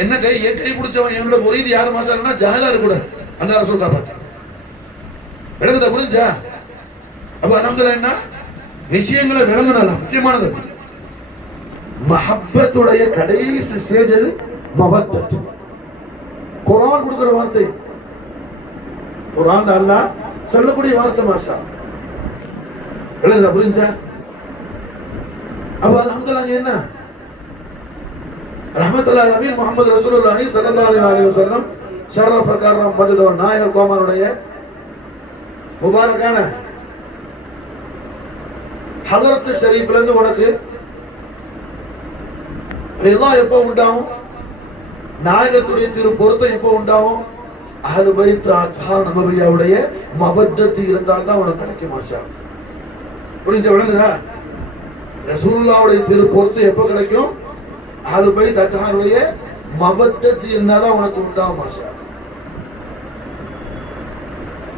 என்ன என் கை பிடிச்சவன் என்னோட முரீது யாரு மாசாலன்னா ஜாஹிலா இருக்கக்கூடாது. அல்லாஹ் ரசூல் காப்பாத்த. விளங்குதா? புரிஞ்சா? அப்ப அல்ஹம்துலில்லாஹ் என்ன விஷயங்களை விளங்கலாம். முக்கியமானது மஹப்பத்துடைய கடைசி ஸ்டேஜ் எது? மவத்தத். குர்ஆன் கொடுக்கிற வார்த்தை. குர்ஆன் அல்லாஹ் சொல்லக்கூடிய வார்த்தை மாஷா. விளங்குதா? புரிஞ்சா? அப்ப அல்ஹம்துலில்லாஹ் என்ன ரஹ்மத்துல்லாஹி அலைஹி முஹம்மது ரசூலுல்லாஹி ஸல்லல்லாஹு அலைஹி வஸல்லம் ஷரஃப கர்ரம் மஜ்து நாயக கோமானுடைய முபாரக்கான ஹதரத் ஷரீஃப்ல இருந்து உனக்கு ரிதா எப்போ உண்டாகும்? நாயகத்துடைய திரு பொருத்தம் எப்போ உண்டாகும்? அஹ்லு பைத் அத்ஹார் நபவியாவுடைய மவத்தத் இருந்தால் தான் உனக்கு கிடைக்கும் மாஷா. புரிஞ்ச? விளங்குதா? ரசூலுல்லாஹ்வுடைய திரு பொருத்தம் எப்போ கிடைக்கும்? அஹ்லு பைத் அத்ஹாருடைய மவத்தத் இருந்தால் தான் உனக்கு உண்டாகும் மாஷா.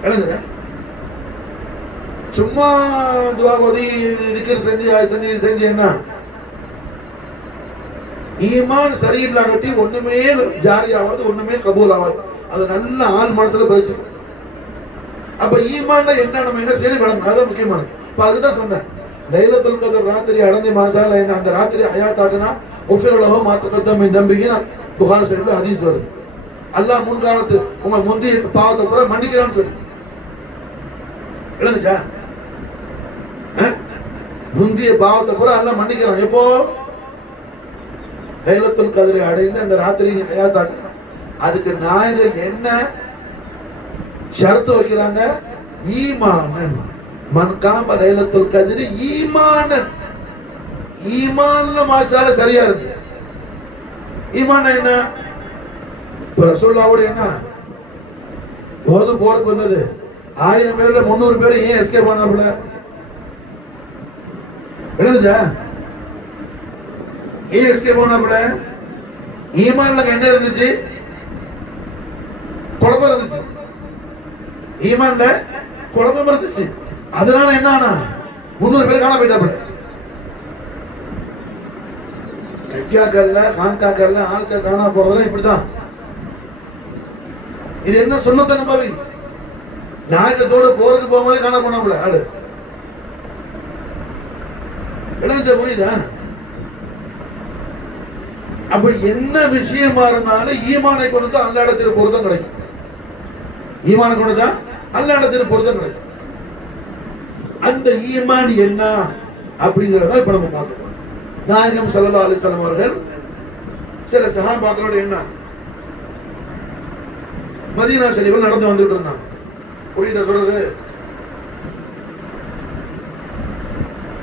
விளங்குதா? சும்மா துஆ ஓதி திக்ர் செஞ்சு என்ன ஈமான் சரியில்லாட்டி ஒண்ணுமே ஜாரி ஆகாது, ஒண்ணுமே கபூல் ஆகாது. அது நல்ல ஆள் மனசுல பதிச்சு. அப்ப ஈமான்ல என்ன நம்ம என்ன செய்ய விளங்கணும். அதான் முக்கியமானது. இப்ப அதுதான் சொன்னேன். லைலத்துல் கத்ர் ராத்திரி அடைஞ்ச மாசால என்ன அந்த ராத்திரி ஹயாத்தாக்குனா உஃபிரலஹு மா தகத்தம் மின் தம்பிஹி புகாரி ஷரீஃப்ல ஹதீஸ் வருது. அல்லாஹ் முன்காலத்து உங்க முந்தைய பாவத்தை கூட மன்னிக்கிறான்னு சொல்லி. விளங்குச்சா? முந்தைய பாவத்தை கூட அல்லாஹ் மன்னிக்கிறான். எப்போ? லைலத்துல் கத்ரை அடைந்து அந்த ராத்திரி ஹயாத்தாக்குனா. அதுக்கு நாயகர் என்ன ஷரத்து வைக்கிறாங்க? ஈமானன் மன் காம லைலத்துல் கத்ரி ஈமானன். ஈமான்ல மாஷாஅல்லாஹ் சரியா இருக்கு. ஈமான் என்ன? இப்ப ரசூலுல்லாஹ்வோட என்ன போது போருக்கு வந்தது 1000 பேர்ல 300 பேர் ஏன் எஸ்கேப் பண்ணாப்ல? எழுதுச்சா? ஏன் எஸ்கேப் பண்ணாப்ல? ஈமான்ல என்ன இருந்துச்சு? குழப்பம் இருந்துச்சு. ஈமான்ல குழப்பம் இருந்துச்சு. அதனால என்ன ஆனா 300 பேர் காண போயிட்டாப்ல. கைக்காக்கல்ல கான்காக்கல்ல ஆட்கள் காணா போறதெல்லாம் இப்படிதான். இது என்ன சுன்னத்த நபவி? நாயகத்தோடு போருக்கு போகும்போது காண போனாப்ல ஆளு. விளங்குச்சா? புரியுதா? அப்ப என்ன விஷயமா இருந்தாலும் ஈமானை கொண்டு அல்ல இடத்துல பொருத்தம் கிடைக்கும். ஈமானை கொண்டுதான் அல்ல இடத்துல பொருத்தம் கிடைக்கும். அந்த ஈமான் என்ன அப்படிங்கறத இப்ப நம்ம பார்க்கணும். நாயகம் ஸல்லல்லாஹு அலைஹி வஸல்லம் அவர்கள் சில சஹாபாக்களோட என்ன மதீனா ஷரீஃபில் நடந்து வந்துட்டு இருந்தாங்க. புரியுதா சொல்றது?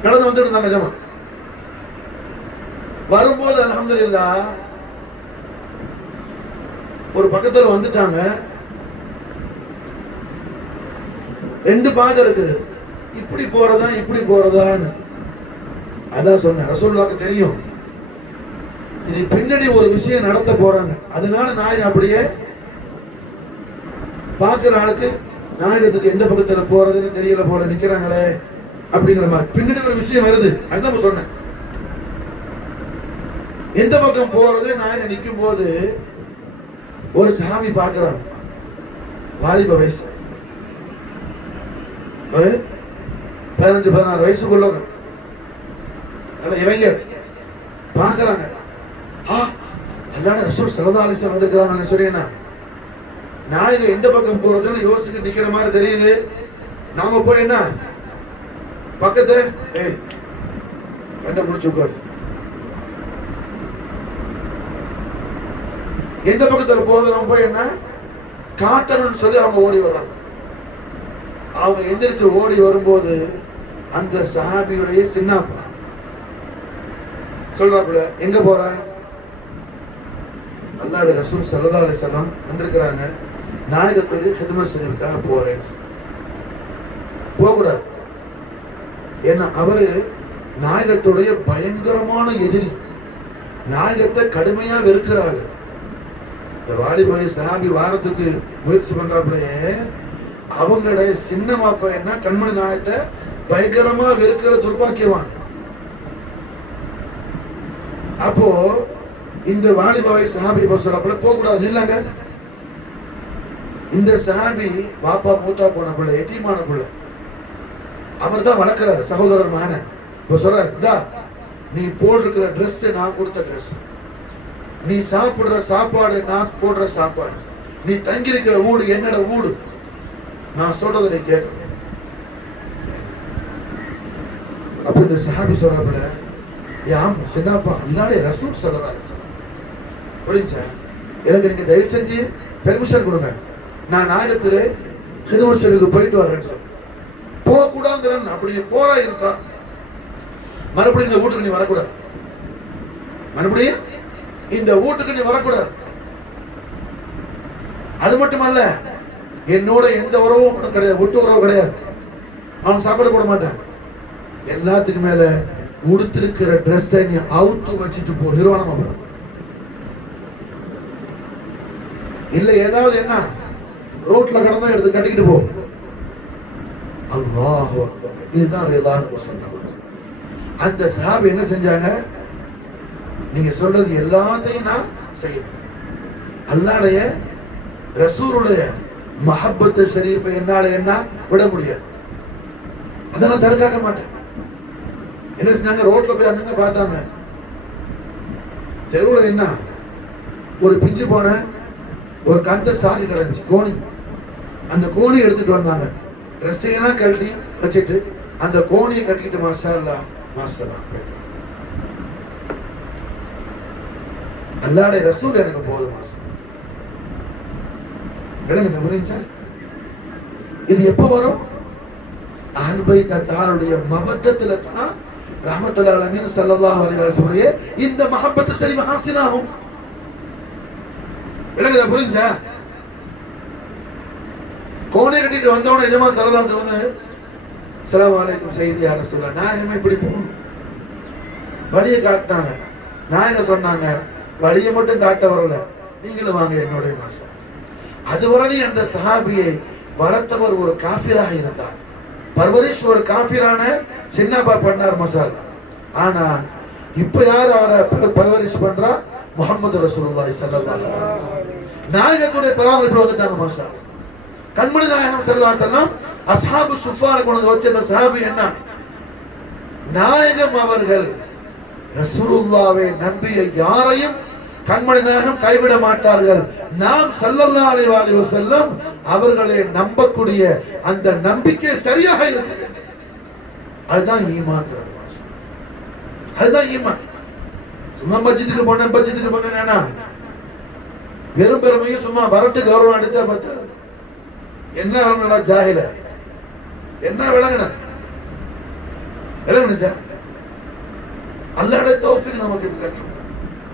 நடந்து வந்துட்டு இருந்தாங்க ஜமா. வரும்போது அல்ஹம்துலில்லாஹ் ஒரு பக்கத்துல வந்துட்டாங்க. 2 பாதை இருக்குது. இப்படி போறதா இப்படி போறதான்னு. அதான் சொன்னேன். ரசூலுல்லாஹ்க்கு தெரியும் இது பின்னாடி ஒரு விஷயம் நடத்த போறாங்க. அதனால நாயகம் அப்படியே பாக்குற ஆளுக்கு நாயகத்துக்கு எந்த பக்கத்துல போறதுன்னு தெரியல போல நிக்கிறாங்களே அப்படிங்கிற மாதிரி பின்னாடி ஒரு விஷயம் வருது. அதுதான் சொன்னேன். எந்த பக்கம் போறது? நாயகம் நிற்கும் போது ஒரு சாமி பாக்குறாங்க. வாலிப வயசு, ஒரு 15-16 வயசுக்குள்ளவங்க, நல்ல இளைஞர் பாக்குறாங்க. அல்லாஹ் ரசூல் ஸல்லல்லாஹு அலைஹி வஸல்லம் வந்திருக்காங்கன்னு சொல்லி என்ன நாயகம் எந்த பக்கம் போறதுன்னு யோசிச்சுட்டு நிக்கிற மாதிரி தெரியுது. நாம போய் என்ன பக்கத்து கண்ட முடிச்சு உட்காரு, எந்த பக்கத்துல போறது நம்ம போய் என்ன காத்தணும்னு சொல்லி அவங்க ஓடி வர்றாங்க. அவங்க எந்திரிச்சு ஓடி வரும்போது அந்த சஹாபியுடைய சின்னப்பா சொல்றாப்புல, எங்க போற? அல்லாஹ்வுடைய ரசூல் ஸல்லல்லாஹு அலைஹி வஸல்லம் வந்திருக்கிறாங்க, நாயகத்துடைய ஹிதமத் செய்வதற்காக போறேன்னு. போகக்கூடாது, ஏன்னா அவரு நாயகத்துடைய பயங்கரமான எதிரி, நாயகத்தை கடுமையா வெறுக்கிறாரு. இந்த வாலிபாய் சஹாபி வாரத்துக்கு முயற்சி பண்றாப்புலையே அவங்களுடைய சின்ன மாப்பா என்ன கண்மணி நாயகத்தை பயங்கரமா வெறுக்கிற துர்பாக்கியவான். அப்போ இந்த வாலிபாய் சஹாபி சொல்றப்ப போக கூடாது, நில்லாங்க. இந்த சஹாபி பாப்பா மூத்தா போன பிள்ளை, எத்தீமான பிள்ளை, அவர் தான் வளர்க்கிறாரு சகோதரர் மகன. இப்ப சொல்றாரு, இதா நீ போட்டிருக்கிற ட்ரெஸ் நான் கொடுத்த ட்ரெஸ், நீ சாப்பிடுற சாப்பாடு நான் போடுற சாப்பாடு, நீ தங்கியிருக்கிற வீடு என்னோட வீடு, நான் சொல்றதை நீ கேட்க. அப்ப இந்த சஹாபி சொல்றப்பட, யாம் சின்னப்பா அல்லாஹ்வுடைய ரசூல் ஸல்லல்லாஹு அலைஹி வஸல்லம் புரிஞ்சா, எனக்கு நீங்க தயவு செஞ்சு பெர்மிஷன் கொடுங்க, நான் நாயகத்திலே ஹிதமத் செய்வதற்கு போயிட்டு வரேன்னு சொல்ல. போக கூடாதுங்கிறேன். அப்படி போரா இருக்கா மறுபடியும் இந்த வீட்டுக்கு நீ வரக்கூடாது, மறுபடியும் இந்த வீட்டுக்கு நீ வரக்கூடாது. அது மட்டுமல்ல, என்னோட எந்த உறவும் கிடையாது, விட்டு உறவு கிடையாது. அவன் சாப்பாடு போட மாட்டான். எல்லாத்துக்கு மேல உடுத்திருக்கிற ட்ரெஸ்ஸை நீ அவுத்து வச்சுட்டு போ, நிர்வாணமா போ. இல்ல ஏதாவது என்ன ரோட்ல கடந்தா எடுத்து கட்டிக்கிட்டு போ. அல்லாஹ் இதுதான் ரிதான்னு சொன்னாங்க. அந்த சஹாபி என்ன செஞ்சாங்க, நீங்க சொல்றது எல்லாத்தையும் நான் செய்யணும். அல்லாஹ்வுடைய ரசூலுடைய மஹப்பத் ஷரீஃபை என்னால என்ன விட முடியாது, அதை நான் தடுக்காக்க மாட்டேன். என்ன செஞ்சாங்க, ரோட்ல போய் அங்க பார்த்தாங்க, தெருவுல என்ன ஒரு பிஞ்சு போன ஒரு கந்த சாரி கிடந்துச்சு, கோணி. அந்த கோணி எடுத்துட்டு வந்தாங்க, ட்ரெஸ்ஸையெல்லாம் கழட்டி வச்சுட்டு அந்த கோணியை கட்டிக்கிட்டு மாஷா அல்லாஹ் மாஷா அல்லாஹ் அல்லாஹ்வுடைய ரசூல் எனக்கு போதும் மாஷா. விளங்குது புரிஞ்சா? இது எப்ப வரும்? அஹ்லுல் பைத் தாருடைய மவத்தத்துல தான் ரஹ்மத்துல்லாஹி அலைஹி ஸல்லல்லாஹு அலைஹி வஸல்லம் இந்த மஹப்பத் ஷரீஃப் ஹாசிலாகும். விளங்குதா புரிஞ்சா? கோணை கட்டிட்டு வந்தவன எஜமா ஸல்லல்லாஹு அலைஹி வஸல்லம் ஸலாம் அலைக்கும் சையதி யா ரசூலுல்லாஹ், நாயகமே இப்படி போகணும். வழியை காட்டினாங்க. நாயகம் சொன்னாங்க, வழியை மட்டும் காட்ட வரல, நீங்களும் வாங்க என்னுடைய மாசம். அதுவரை அந்த சஹாபியை வளர்த்தவர் ஒரு காஃபிராக இருந்தார். பர்வரிஷ் ஒரு காஃபிரான சின்னப்பா பண்ணார் மசால். ஆனா இப்ப யார் அவரை பர்வரிஷ் பண்றா? முஹம்மது ரசூலுல்லாஹி ஸல்லல்லாஹு அலைஹி வஸல்லம். நாயகத்துடைய பராமரிப்பு வந்துட்டாங்க மாஷா. கண்மணி நாயகம் ஸல்லல்லாஹு அலைஹி வஸல்லம் அஸ்ஹாபு சுஃபான கொண்டு வச்ச அந்த சஹாபி என்ன, நாயகம் அவர்கள் ரசூலுல்லாஹ்வை நம்பிய யாரையும் கண்மணி நாயகம் கைவிட மாட்டார்கள். நாம் ஸல்லல்லாஹு அலைஹி வஸல்லம் அவர்களை நம்பக்கூடிய அந்த நம்பிக்கை சரியாக இருக்கு. அதுதான் ஈமான். அதுதான் ஈமான். சும்மா மஸ்ஜிதுக்கு போனா வெறும் பெருமையும் சும்மா வரட்டு கௌரவம் அடிச்சா பார்த்தா என்ன விளங்குனா? ஜாஹில என்ன விளங்குனுச்சா? அல்லாஹ்வுடைய தௌஃபீக் நமக்கு இருக்கு.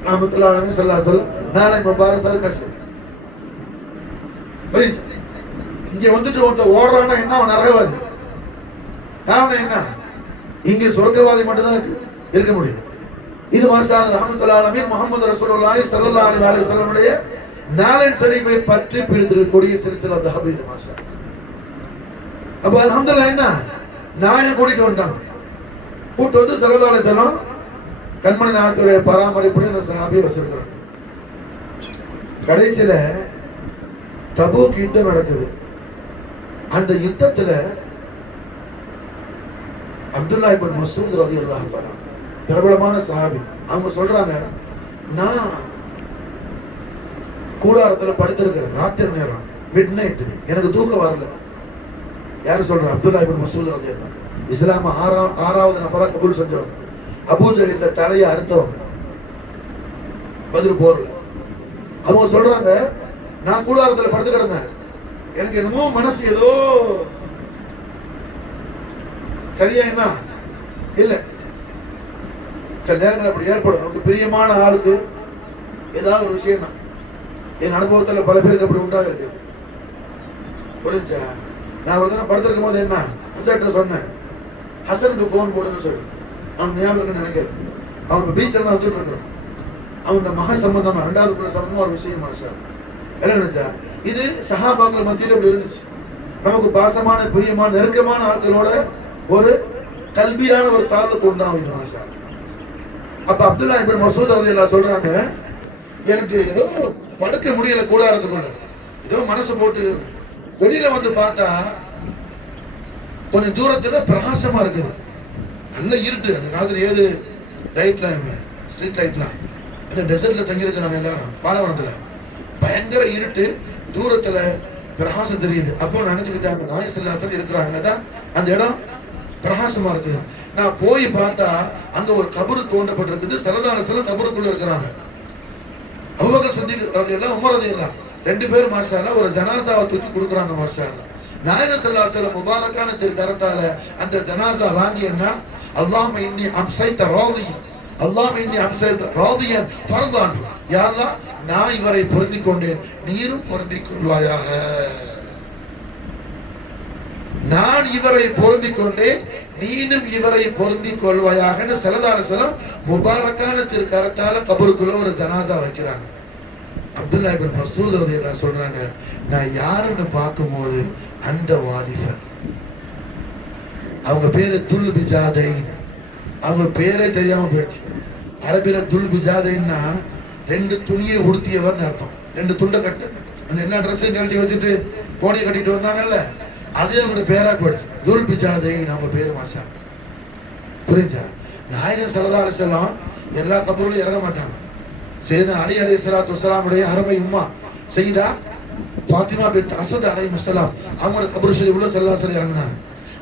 ரஹ்மத்துல்லாஹி அலைஹி ஸல்லல்லாஹு அலைஹி வஸல்லம் நாளை முபாரக் சதகா. புரியுது? இங்க வந்துட்டு ஒருத்தர் ஓடுறான்னா என்ன, அவன் நரகவாதி. காரணம் என்ன? இங்க சொர்க்கவாதி மட்டும்தான் இருக்க முடியும். இது மாஷா அல்லாஹ் ரஹ்மத்துல்லாஹி அலைஹி முஹம்மது ரசூலுல்லாஹி ஸல்லல்லாஹு அலைஹி வஸல்லம் உடைய நாலன் ஷரீஃபை பற்றி பிடித்திருக்கக்கூடிய சில்சிலா தஹபீ மாஷா. அப்ப அல்ஹம்துலில்லாஹ் என்ன நாயகம் கூட்டிட்டு வந்தாங்க. கூட்டு வந்து ஸல்லல்லாஹு அலைஹி வஸல்லம் கண்மணி நாயகத்துடைய பராமரிப்புடைய அந்த சஹாபியை வச்சிருக்கிறாங்க. கடைசியில தபூக் யுத்தம் நடக்குது. அந்த யுத்தத்துல அப்துல்லாஹ் இப்னு மஸ்ஊத் ரலியல்லாஹு தஆலா பிரபலமான சஹாபி, அவங்க சொல்றாங்க, நான் கூடாரத்துல படுத்திருக்கிறேன் ராத்திரி நேரம், மிட் நைட் எனக்கு தூக்கம் வரல. யாரு சொல்ற? அப்துல்லா இப்னு மஸ்ஊத் ரலியல்லாஹு அன்ஹு. இஸ்லாம ஆறாவது நபரா கபூல் செஞ்சவங்க, அபூ ஜஹல் தலையை அறுத்தவங்க பத்ர் போர்ல. அவங்க சொல்றாங்க, நான் கூடாரத்துல படுத்து கிடந்தேன், எனக்கு என்னமோ மனசு ஏதோ சரியா என்ன இல்ல. சில நேரங்கள் அப்படி ஏற்படும். நமக்கு பிரியமான ஆளுக்கு ஏதாவது ஒரு விஷயம், என் அனுபவத்துல பல பேருக்கு அப்படி உண்டாக புரிஞ்சா. நான் ஒரு தடவை படுத்திருக்கும் போது என்ன ஹசன்கிட்ட சொன்னேன், ஹசனுக்கு போன் போடுன்னு சொல்லி. அவன் ஞாபகம் இருக்குன்னு நினைக்கிறேன். அவன் பீச்சில் தான் வந்துட்டு இருக்கிறான். அவன் மகா சம்பந்தமா 2வது சம்பந்தமா ஒரு விஷயம் மாஷா என்ன நினைச்சா, இது சஹாபாக்கள் மத்தியில் அப்படி இருந்துச்சு. நமக்கு பாசமான பிரியமான நெருக்கமான ஆட்களோட ஒரு கல்வியான ஒரு தாழ்வுக்கு உண்டாகும் மாஷா. அப்ப அப்துல்லா இப்னு மஸ்ஊத் ரலியல்லாஹு சொல்றாங்க, எனக்கு ஏதோ படுக்க முடியல கூடாரத்துக்குள்ள, ஏதோ மனசு போட்டு வெளியில வந்து பார்த்தா கொஞ்சம் தூரத்துல பிரகாசமா இருக்குது. நல்ல இருட்டு. அந்த காலத்துல ஏது லைட்லாம், ஸ்ட்ரீட் லைட்லாம், இந்த டெசர்ட்ல தங்கி இருக்கிறாங்க எல்லாரும், பாலைவனத்துல பயங்கர இருட்டு, தூரத்துல பிரகாசம் தெரியுது. அப்போ நினைச்சுக்கிட்டாங்க நாயகம் ஸல்லல்லாஹு அலைஹி வஸல்லம் இருக்கிறாங்க, அதான் அந்த இடம் பிரகாசமா இருக்கு. நான் போய் பார்த்தா அங்க ஒரு கபரு தோண்டப்பட்டிருக்குது. ஸல்லல்லாஹு அலைஹி வஸல்லம் கபருக்குள்ள இருக்கிறாங்க. அபூபக்கர் சித்திக் ரலியல்லாஹு உமர் ரலியல்லாஹு 2 பேர் மாஷா அல்லாஹ் ஒரு ஜனாசாவை தூக்கி கொடுக்குறாங்க மாஷா அல்லாஹ். நாயகம் ஸல்லல்லாஹு அலைஹி வஸல்லம் முபாரக்கான திருக்கரத்தால அந்த ஜனாசா வாங்கியன்னா, அல்லாஹும்ம இன்னி அம்சைத ராதியன், அல்லாஹும்ம இன்னி அம்சைத ராதியன் ஃபர்தான், யா அல்லாஹ் நான் இவரை பொருந்திக் கொண்டேன், நீரும் பொருந்திக் கொள்வாயாக. நான் இவரை பொருந்திக் கொண்டேன், நீனும் இவரை பொருந்திக் கொள்வாயாக. ஸல்லல்லாஹு அலைஹி வஸல்லம் முபாரக்கான திருக்கரத்தால கபருக்குள்ள ஒரு ஜனாசா வைக்கிறாங்க. அப்துல்லா இப்னு மஸ்ஊத் ரலியல்லாஹு அன்ஹு சொல்றாங்க, நான் யாருன்னு பார்க்கும்போது அந்த வாலிபர், அவங்க பேரு துல் பிஜாதைன், அவங்க பேரே தெரியாம போயிடுச்சு. அரபில துல் பிஜாதைன்னா 2 துணியை உடுத்தியவர் அர்த்தம். 2 துண்டை கட்டு, அந்த எல்லா ட்ரெஸ்ஸையும் கழட்டி வச்சுட்டு கோடையை கட்டிட்டு வந்தாங்கல்ல, அதே அவங்களோட பேரா போயிடுச்சு. துல் பிஜாதைன் அவங்க பேரு மாஷா. புரிஞ்சா? நாயகம் ஸல்லல்லாஹு அலைஹி வஸல்லம் எல்லா கபருலையும் இறங்க மாட்டாங்க. சையதுனா அலி அலைஹிஸ்ஸலாத்து வஸலாமுடைய அருமை உம்மா சையதா ஃபாத்திமா பின்த் அஸத் அலைஹிஸ்ஸலாம் அவங்களோட கபர் ஷரீஃப்ல ஸல்லல்லாஹு அலைஹி வஸல்லம் இறங்குனாங்க.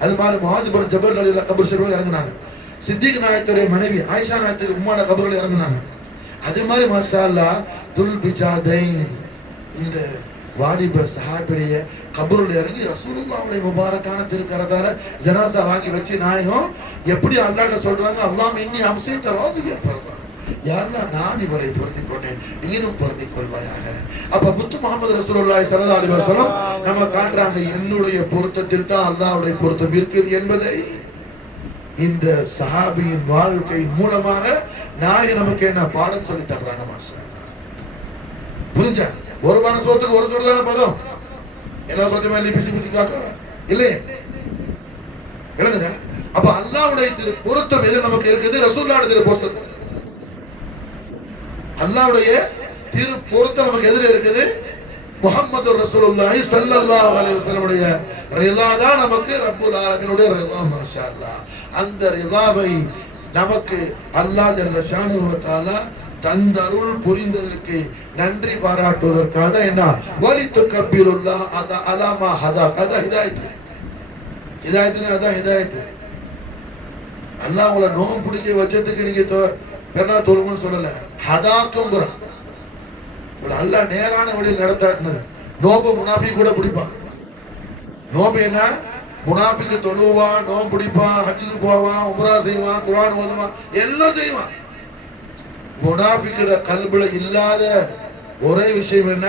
அது மாதிரி முஆத் இப்னு ஜபல் ரலியல்லாஹு கபர் ஷரீஃப்ல இறங்குனாங்க. சித்திக் நாயகத்துடைய மனைவி ஆயிஷா நாயகத்துடைய உம்மாட கபர்ல இறங்குனாங்க. அதே மாதிரி மாஷா அல்லாஹ் துல் பிஜாதைன் இந்த வாலிப சஹாபியுடைய கபருல இறங்கி ரசூலுல்லாஹ்வுடைய முபாரக்கான திருக்கரத்தால ஜனாசா வாங்கி வச்சு நாயகம் எப்படி அல்லாஹ்ட்ட சொல்றாங்க, அல்லாஹ்வும்ம இன்னி அம்சைத ராதியன் ஃபர்தான், யா அல்லாஹ் நான் இவரை பொருந்திக் கொண்டேன், நீனும் பொருந்திக் கொள்வாயாக. அப்ப முத்து முஹம்மது ரசூலுல்லாஹி ஸல்லல்லாஹு அலைஹி வஸல்லம் நம்ம காட்டுறாங்க, என்னுடைய பொருத்தத்தில் தான் அல்லாஹ்வுடைய பொருத்தம் இருக்குது என்பதை இந்த சஹாபியின் வாழ்க்கை மூலமாக நாயகம் நமக்கு என்ன பாடம் சொல்லி தர்றாங்க மாஷா. புரிஞ்சா? ஒரு பான சோத்துக்கு ஒரு சோறு தானே பதம், எல்லா சோத்தையும் பிசி பிசி காட்டும் இல்லையே, எழுதுங்க. அப்ப அல்லாஹ்வுடைய திரு பொருத்தம் எது நமக்கு இருக்குது? ரசூலுல்லாஹ்வுடைய திரு பொருத்தம். அல்லாஹ்வுடைய திரு பொருத்தம் நமக்கு எதிர இருக்குது? முஹம்மது ரசூலுல்லாஹி ஸல்லல்லாஹு அலைஹி வஸல்லம் உடைய ரிதா தான் நமக்கு ரப்புல் ஆலமீனுடைய ரிதா மாஷா அல்லாஹ். அந்த ரிதாவை நமக்கு அல்லாஹ் ஜல்ல ஷானுஹு வ தஆலா தந்தருள் புரிந்ததற்கு நன்றி பாராட்டுவதற்காக என்ன வலித்து கபீருல்லாஹ் அத அலாமா ஹதா, அத ஹிதாயத். ஹிதாயத்னா அதான் ஹிதாயத். அல்லாஹ் உங்களை நோம் பிடிக்க வச்சதுக்கு நீங்க பெருனா தொழுங்கன்னு சொல்லல, ஹதாக்குங்கிற உங்களை அல்லாஹ் நேரான வழியில் நடத்தாட்டினது. நோம்பு முனாஃபி கூட பிடிப்பான். நோம்பு என்ன? முனாஃபிக்கு தொழுவான், நோம்பு பிடிப்பான், ஹஜ்ஜுக்கு போவான், உம்ரா செய்வான், குர்ஆன் ஓதுவான், எல்லாம் செய்வான். முனாஃபிக்குட கல்புல இல்லாத ஒரே விஷயம் என்ன?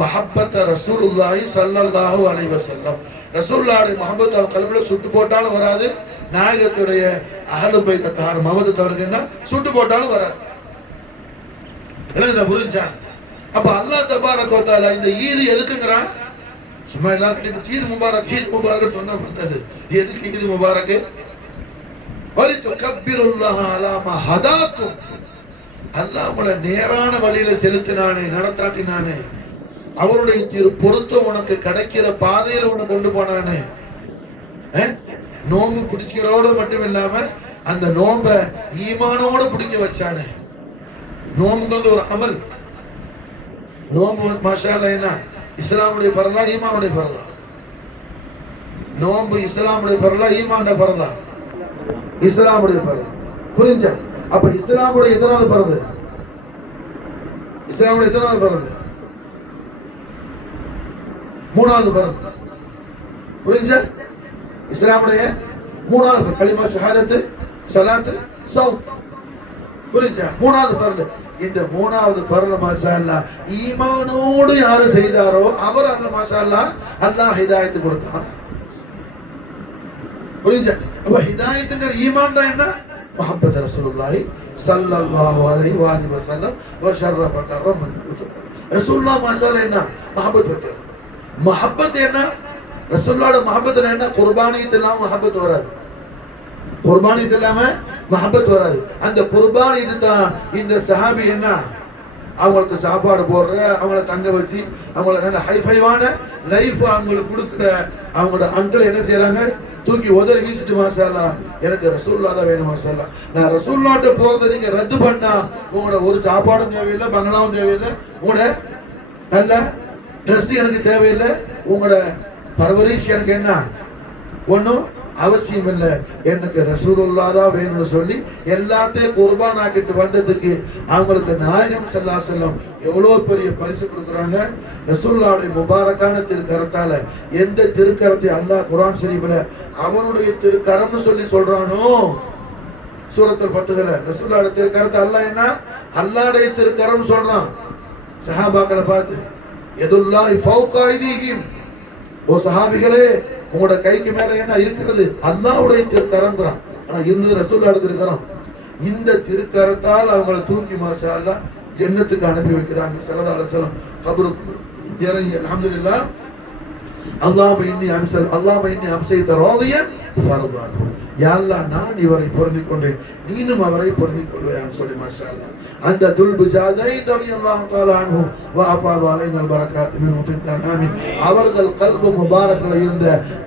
மஹப்பத்த ரசூலுல்லாஹி ஸல்லல்லாஹு அலைஹி வஸல்லம். ரசூலுல்லாஹி முஹப்பத் அவ கல்புல சுட்டு போட்டாலும் வராது. நாயகத்துடைய அஹ்லுல் பைத் தார் முஹம்மத் அவருக்கு என்ன சுட்டு போட்டாலும் வராது. என்ன புரிஞ்சா? அப்ப அல்லாஹ் தபாரக வ தஆலா இந்த ஈத் எதுக்குங்கறான்? சும்மா எல்லாரும் ஈத் முபாரக் ஈத் முபாரக் சொன்னா வந்தது. எதுக்கு ஈத் முபாரக்? வலித்து கபீருல்லாஹ் அலா மா ஹதாக்கும், அல்லாஹ் உங்களை நேரான வழியில செலுத்தினானே, நடத்தாட்டினானே, அவருடைய திரு பொருத்தம் உனக்கு கிடைக்கிற பாதையில உன்னை கொண்டு போனானே. நோம்பு பிடிக்கிறோட மட்டும் இல்லாம அந்த நோம்ப ஈமானோட பிடிக்க வச்சானே. நோம்புங்கிறது ஒரு அமல். நோம்பு மாஷா அல்லாஹ் என்ன இஸ்லாமுடைய ஃபர்லா ஈமானுடைய ஃபர்லா? நோன்பு இஸ்லாமுடைய ஃபர்லா ஈமானுடைய ஃபர்லா? இஸ்லாமுடைய ஃபர்லா. புரிஞ்சா? அப்ப இஸ்லாமுடைய எத்தனாவது ஃபர்து? இஸ்லாமுடைய எத்தனாவது ஃபர்து? மூணாவது ஃபர்து. புரிஞ்சா? இஸ்லாமுடைய மூணாவது கலிமா ஷஹாதத்து ஸலாத்து ஸௌம். புரிஞ்சா? மூணாவது ஃபர்து. இந்த மூணாவது ஃபர்து மாஷா அல்லாஹ் ஈமானோடு யாரு செய்தாரோ அவர் அல்லாஹ் மாஷா அல்லாஹ் அல்லாஹ் ஹிதாயத் கொடுத்தான். புரிஞ்சா? அப்ப ஹிதாயத்துங்கிற ஈமான் தான் என்ன? முஹப்பத் ரசூலுல்லாஹி ஸல்லல்லாஹு அலைஹி வஸல்லம் வ ஷர்ரஃப கர்ரம. ரசூலுல்லாஹ் மாஷா அல்லாஹ் என்ன முஹப்பத் வைக்கிறார். முஹப்பத் என்ன? ரசூலுல்லாஹோட முஹப்பத் என்ன? குர்பானியத் இல்லாம முஹப்பத் வராது. குர்பானியத் இல்லாம முஹப்பத் வராது. அந்த குர்பானியத் தான் இந்த சஹாபி என்ன அவங்களுக்கு சாப்பாடு போடுற, அவங்கள தங்க வச்சு, அவங்கள நல்ல ஹைஃபைவான லைஃப் அவங்களுக்கு கொடுக்குற அவங்களோட அங்கிள் என்ன செய்யறாங்க? தூக்கி உதறி வீசிட்டு மாஷா அல்லாஹ் எனக்கு ரசூலுல்லாஹ் தான் வேணும் மாஷா அல்லாஹ். நான் ரசூலுல்லாஹ்ட்ட போறதை நீங்க ரத்து பண்ணா உங்களோட ஒரு சாப்பாடும் தேவையில்லை, பங்களாவும் தேவையில்லை, உங்களோட நல்ல ட்ரெஸ் எனக்கு தேவையில்லை, உங்களோட பரவரிஷ் எனக்கு என்ன ஒன்றும் அவசியம் இல்லை, எனக்கு ரசூலுல்லாஹ் தான் வேணும்னு சொல்லி எல்லாத்தையும் குர்பான் ஆக்கிட்டு வந்ததுக்கு அவங்களுக்கு நாயகம் ஸல்லல்லாஹு அலைஹி வஸல்லம் எவ்வளோ பெரிய பரிசு கொடுக்குறாங்க. ரசூலுல்லாஹ்வுடைய முபாரக்கான திருக்கரத்தால எந்த திருக்கரத்தை அல்லாஹ் குர்ஆன் ஷரீஃப்ல அவனுடைய திருக்கரம்னு சொல்லி சொல்றானோ, சூரத்துல் ஃபத்ஹ்ல ரசூலுல்லாஹ்வுடைய திருக்கரத்தை அல்லாஹ் என்ன அல்லாஹ்வுடைய திருக்கரம் சொல்றான். சஹாபாக்களை பார்த்து யதுல்லாஹி ஃபௌக ஐதீஹிம், ஓ சஹாபிகளே உங்களோட கைக்கு மேல என்ன இருக்கிறது? அல்லாஹ்வுடைய திருக்கரம்ங்கறான். ஆனா இருந்தது ரசூலுல்லாஹ்வுடைய திருக்கரம். இந்த திருக்கரத்தால் அவங்களை தூக்கி மாஷா அல்லாஹ் ஜன்னத்துக்கு அனுப்பி வைக்கிறாங்க. ஸல்லல்லாஹு அலைஹி வஸல்லம் கபருக்கு இறங்கி அல்ஹம்துலில்லாஹ் அல்லாஹ்வை இன்னி அம்சைத ராதியன் ஃபர்தானு. யா அல்லாஹ் நான் இவரை பொருந்திக் கொண்டேன், நீனும் அவரை பொருந்திக் கொள்வாயான்னு சொல்லி மாஷா அல்லாஹ் அந்த துல் புஜாதைன் ரலியல்லாஹு தஆலா அன்ஹு வ அஃபாது அலைனா பரக்காத் மின்ஹு ஃபித் தனாமின் அவர்கள் கல்பு முபாரக்ல இருந்த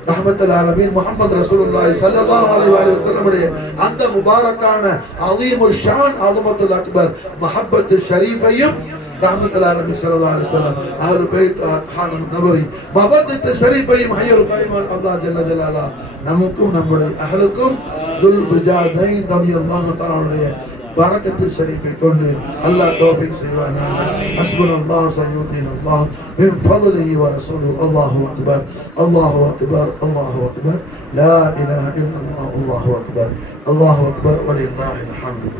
ரஹ்மத்துல் ஆலமீன் முஹம்மது ரசூலுல்லாஹி ஸல்லல்லாஹு அலைஹி வஸல்லம் உடைய அந்த முபாரக்கான அலீமுல் ஷான் அஸமத்துல் அக்பர் முஹப்பத் ஷரீஃபையும் ரஹ்மத்துல் ஆலமீன் ஸல்லல்லாஹு அலைஹி வஸல்லம் அஹ்லுல் பைத் அத்ஹானுன் நபவி மவதத் ஷரீஃபையும் ஹய்யுல் கய்யிம் அல்லாஹ் ஜல்ல ஜலாலா நமக்கும் நம்முடைய அஹ்லுக்கும் துல் புஜாதைன் ரலியல்லாஹு தஆலா உடைய பரக்கத்து ஷரீஃபை கொண்டு அல்லாஹ் தௌஃபீக் செய்வானாக. ஹஸ்புனல்லாஹு சய்யுதீனல்லாஹ் மின் ஃபضலிஹி வ ரசூலுஹு. அல்லாஹு அக்பர் அல்லாஹு அக்பர் அல்லாஹு அக்பர் லா இலாஹா இல்லல்லாஹ் அல்லாஹு அக்பர் அல்லாஹு அக்பர் வலில்லாஹில் ஹம்து.